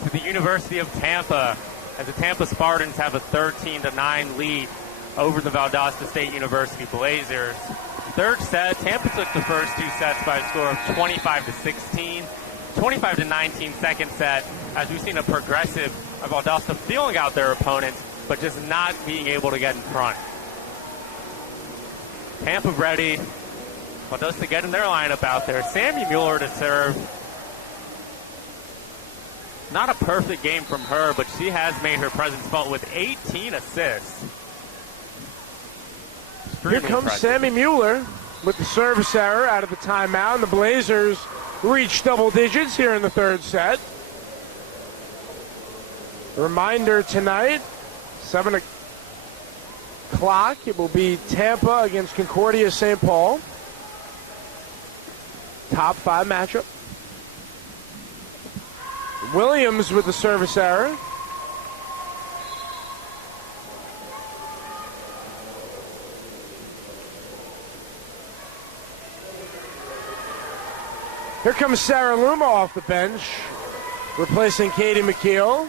to the University of Tampa, as the Tampa Spartans have a 13-9 lead over the Valdosta State University Blazers. Third set, Tampa took the first 2 sets by a score of 25-16. 25-19 second set, as we've seen a progressive Valdosta feeling out their opponents, but just not being able to get in front. Tampa ready. Valdosta getting their lineup out there. Sammy Mueller to serve. Not a perfect game from her, but she has made her presence felt with 18 assists. Here comes Sammy Mueller with the service error out of the timeout, and the Blazers reach double digits here in the third set. Reminder tonight, 7 o'clock, it will be Tampa against Concordia St. Paul. Top 5 matchup. Williams with the service error. Here comes Sarah Loma off the bench, replacing Katie McKeel.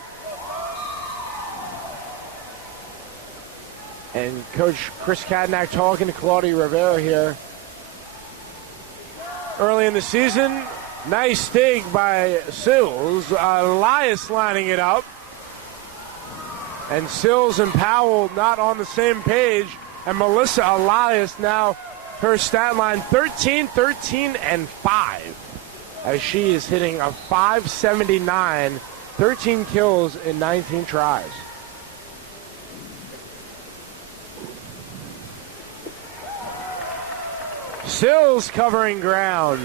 And Coach Chris Kadnack talking to Claudia Rivera here. Early in the season, nice dig by Sills. Elias lining it up. And Sills and Powell not on the same page. And Melissa Elias now, her stat line 13, 13, and 5. As she is hitting a .579, 13 kills in 19 tries. Sills covering ground.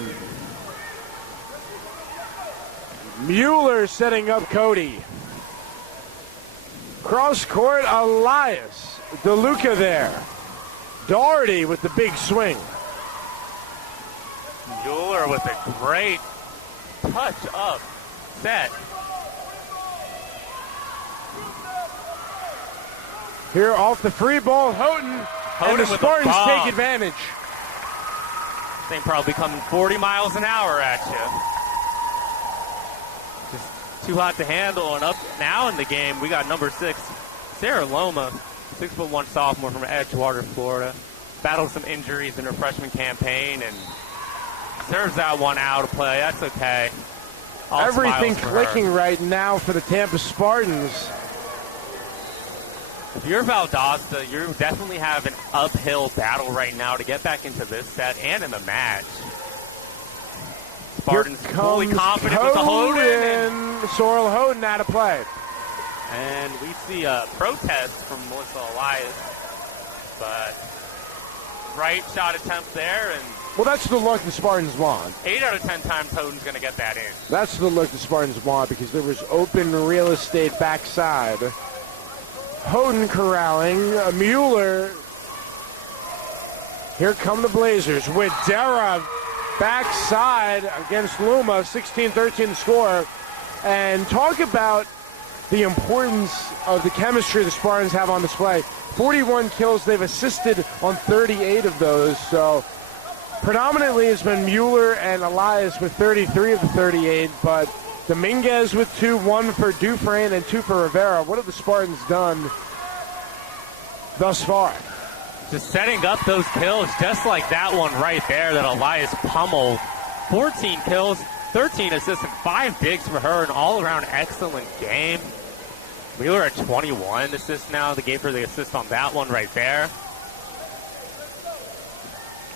Mueller setting up Cody. Cross court, Elias. DeLuca there. Doherty with the big swing. Mueller with a great touch up set. Here off the free ball, Houghton and the Spartans take advantage. Thing probably coming 40 miles an hour at you. Just too hot to handle, and up now in the game, we got number 6, Sarah Loma, 6'1" sophomore from Edgewater, Florida. Battled some injuries in her freshman campaign and serves that one out of play. That's okay. All everything clicking her right now for the Tampa Spartans. If you're Valdosta, you definitely have an uphill battle right now to get back into this set and in the match. Spartans fully confident with the Houghton. Sorrel Houghton out of play. And we see a protest from Melissa Elias. But right shot attempt there, and well, that's the look the Spartans want. 8 out of 10 times Houghton's going to get that in. That's the look the Spartans want because there was open real estate backside. Houghton corralling. Mueller. Here come the Blazers with Dara backside against Loma. 16-13 score. And talk about the importance of the chemistry the Spartans have on display. 41 kills. They've assisted on 38 of those. So predominantly it's been Mueller and Elias with 33 of the 38, but Dominguez with 2, 1 for Dufresne and 2 for Rivera. What have the Spartans done thus far? Just setting up those kills, just like that one right there that Elias pummeled. 14 kills, 13 assists, and 5 digs for her. An all-around excellent game. Mueller at 21 assists now. They gave her the assist on that one right there.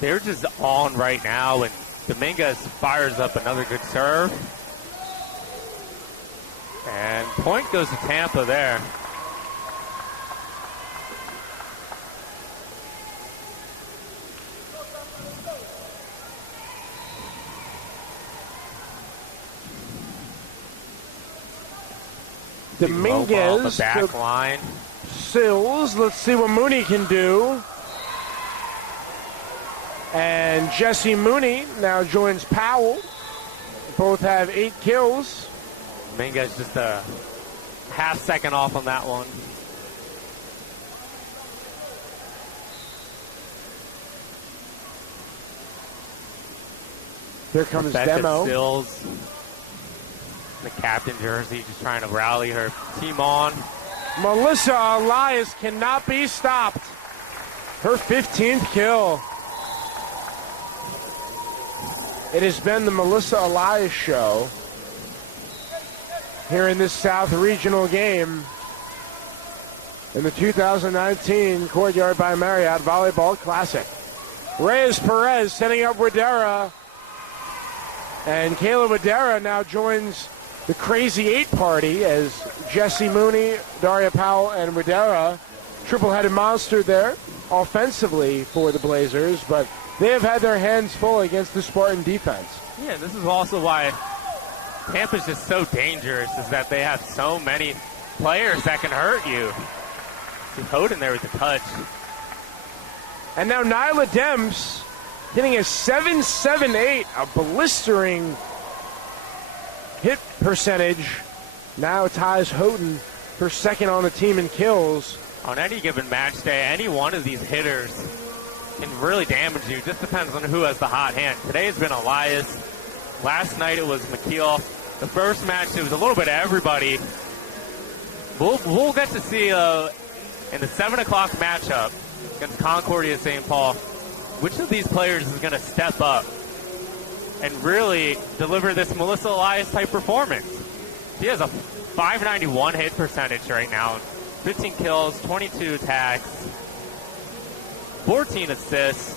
They're just on right now, and Dominguez fires up another good serve. And point goes to Tampa there. Dominguez, the back line. Sills, let's see what Mooney can do. And Jesse Mooney now joins Powell. Both have 8 kills. Dominguez just a half second off on that one. Here comes Rebecca Demo. Sills, the captain jersey, just trying to rally her team on. Melissa Elias cannot be stopped. Her 15th kill. It has been the Melissa Elias show. here in this South Regional game in the 2019 Courtyard by Marriott Volleyball Classic. Reyes Perez setting up Wadera, and Kayla Wadera now joins the Crazy Eight party as Jesse Mooney, Daria Powell, and Wadera, triple-headed monster there offensively for the Blazers, but they have had their hands full against the Spartan defense. Yeah, this is also why Tampa's just so dangerous, is that they have so many players that can hurt you. See Hoden there with the touch. And now Nyla Demps hitting a 7.78, a blistering hit percentage. Now ties Houghton for second on the team in kills. On any given match day, any one of these hitters can really damage you. Just depends on who has the hot hand. Today has been Elias. Last night it was McKeel. The first match, it was a little bit of everybody. We'll get to see in the 7 o'clock matchup against Concordia St. Paul, which of these players is going to step up and really deliver this Melissa Elias type performance. She has a 591 hit percentage right now, 15 kills, 22 attacks, 14 assists,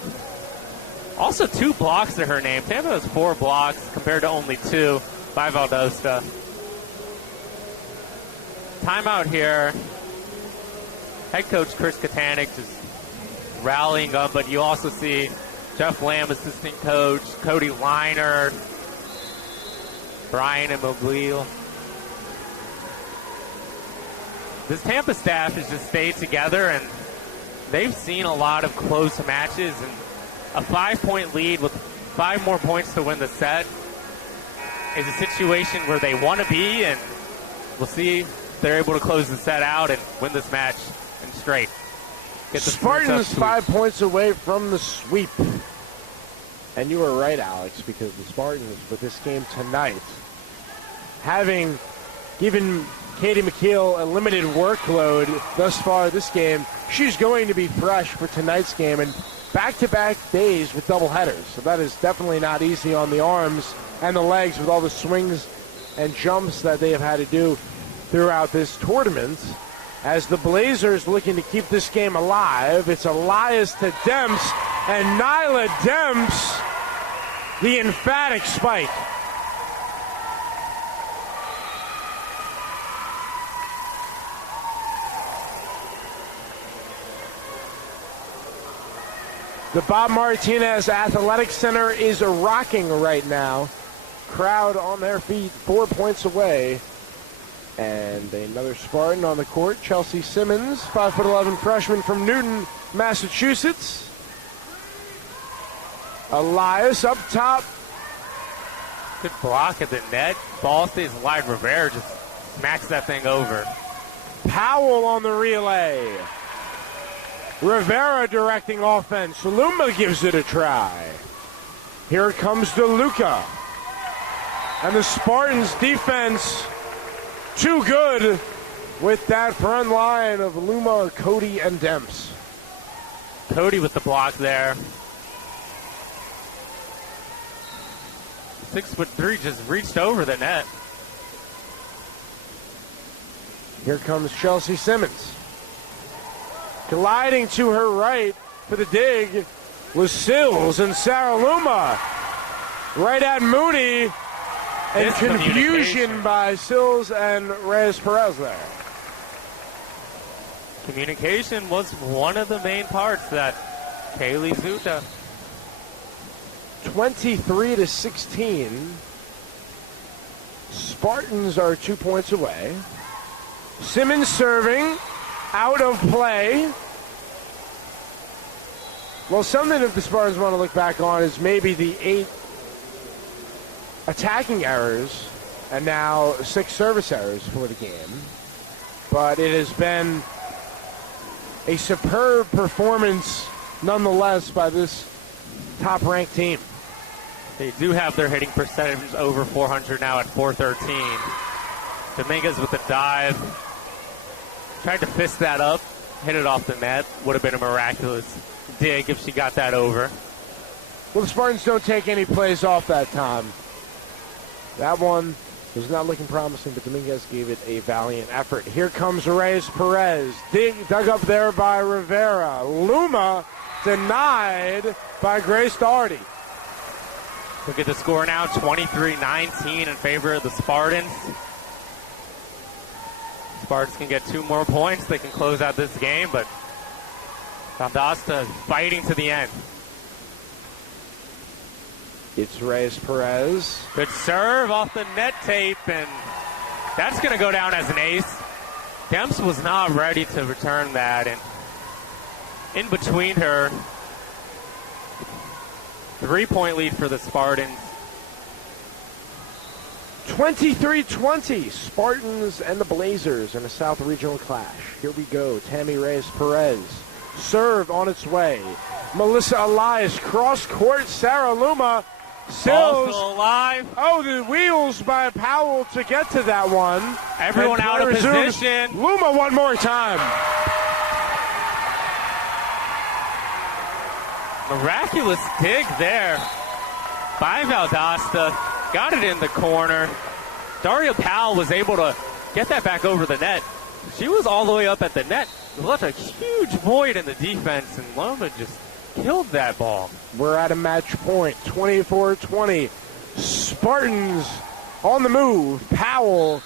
also 2 blocks to her name. Tampa has 4 blocks compared to only 2 by Valdosta. Timeout here. Head coach Chris Katanic just rallying up, but you also see Jeff Lamb, assistant coach, Cody Liner, Brian Immobile. This Tampa staff has just stayed together, and they've seen a lot of close matches, and a 5-point lead with 5 more points to win the set is a situation where they want to be, and we'll see if they're able to close the set out and win this match in straight. Get the Spartans 5 points away from the sweep. And you were right, Alex, because the Spartans, with this game tonight, having given Katie McKeel a limited workload thus far this game, she's going to be fresh for tonight's game and back-to-back days with doubleheaders. So that is definitely not easy on the arms and the legs with all the swings and jumps that they have had to do throughout this tournament. As the Blazers looking to keep this game alive, it's Elias to Demps, and Nyla Demps, the emphatic spike. The Bob Martinez Athletic Center is rocking right now. Crowd on their feet, 4 points away. And another Spartan on the court, Chelsea Simmons, 5'11" freshman from Newton, Massachusetts. Elias up top. Good block at the net. Ball stays wide. Rivera just smacks that thing over. Powell on the relay. Rivera directing offense. Loma gives it a try. Here comes DeLuca. And the Spartans defense too good with that front line of Loma, Cody, and Demps. Cody with the block there. 6'3" just reached over the net. Here comes Chelsea Simmons. Gliding to her right for the dig was Sills and Sarah Luma. Right at Mooney. And confusion by Sills and Reyes Perez there. Communication was one of the main parts that Kaylee Zuta. 23-16. Spartans are 2 points away. Simmons serving, out of play. Well, something that the Spartans want to look back on is maybe the 8 attacking errors and now 6 service errors for the game. But it has been a superb performance nonetheless by this top-ranked team. They do have their hitting percentage over 400 now at 413. Dominguez with a dive. Tried to fist that up, hit it off the net. Would have been a miraculous dig if she got that over. Well, the Spartans don't take any plays off that time. That one It was not looking promising, but Dominguez gave it a valiant effort. Here comes Reyes Perez, dug up there by Rivera. Loma denied by Grace Doherty. Look at the score now, 23-19 in favor of the Spartans. Spartans can get 2 more points. They can close out this game, but Valdosta is fighting to the end. It's Reyes Perez. Good serve off the net tape, and that's going to go down as an ace. Demps was not ready to return that, and in between her, 3-point lead for the Spartans. 23-20, Spartans and the Blazers in a South Regional clash. Here we go, Tammy Reyes Perez. Serve on its way. Melissa Elias, cross court, Sarah Loma. Ball still alive. Oh, the wheels by Powell to get to that one. Everyone out of position. Loma one more time. Miraculous dig there by Valdosta. Got it in the corner. Daria Powell was able to get that back over the net. She was all the way up at the net. Left a huge void in the defense, and Loma just killed that ball. We're at a match point, 24-20. Spartans on the move. Powell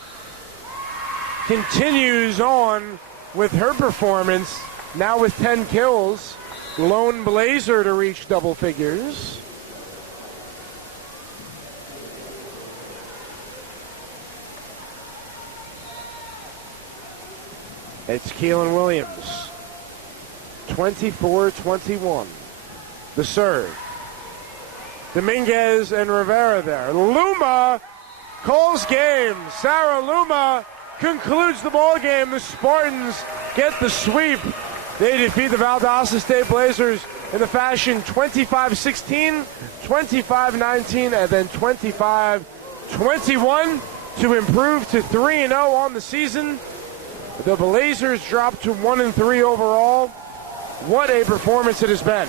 continues on with her performance, now with 10 kills. Lone Blazer to reach double figures. It's Keelan Williams. 24-21. The serve. Dominguez and Rivera there. Loma calls game. Sarah Loma concludes the ball game. The Spartans get the sweep. They defeat the Valdosta State Blazers in the fashion 25-16, 25-19, and then 25-21 to improve to 3-0 on the season. The Blazers dropped to 1-3 overall. What a performance it has been.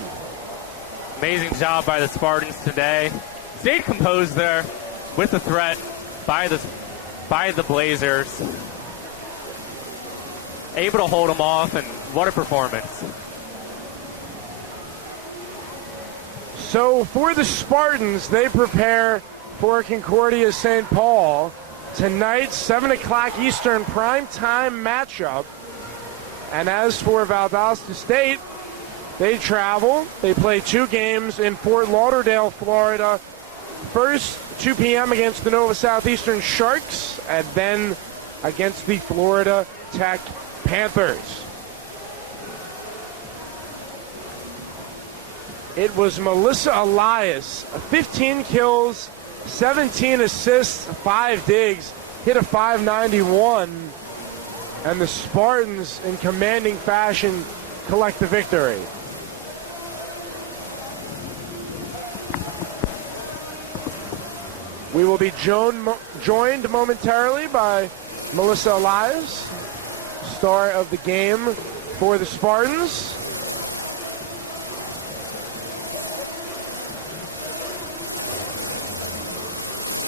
Amazing job by the Spartans today. Stayed composed there with the threat by the Blazers. Able to hold them off, and what a performance. So for the Spartans, they prepare for Concordia St. Paul tonight, 7 o'clock Eastern primetime matchup. And as for Valdosta State, they travel. They play 2 games in Fort Lauderdale, Florida. First, 2 p.m. against the Nova Southeastern Sharks, and then against the Florida Tech Panthers. It was Melissa Elias, 15 kills, 17 assists, 5 digs, hit a .591, and the Spartans, in commanding fashion, collect the victory. We will be joined momentarily by Melissa Elias, star of the game for the Spartans.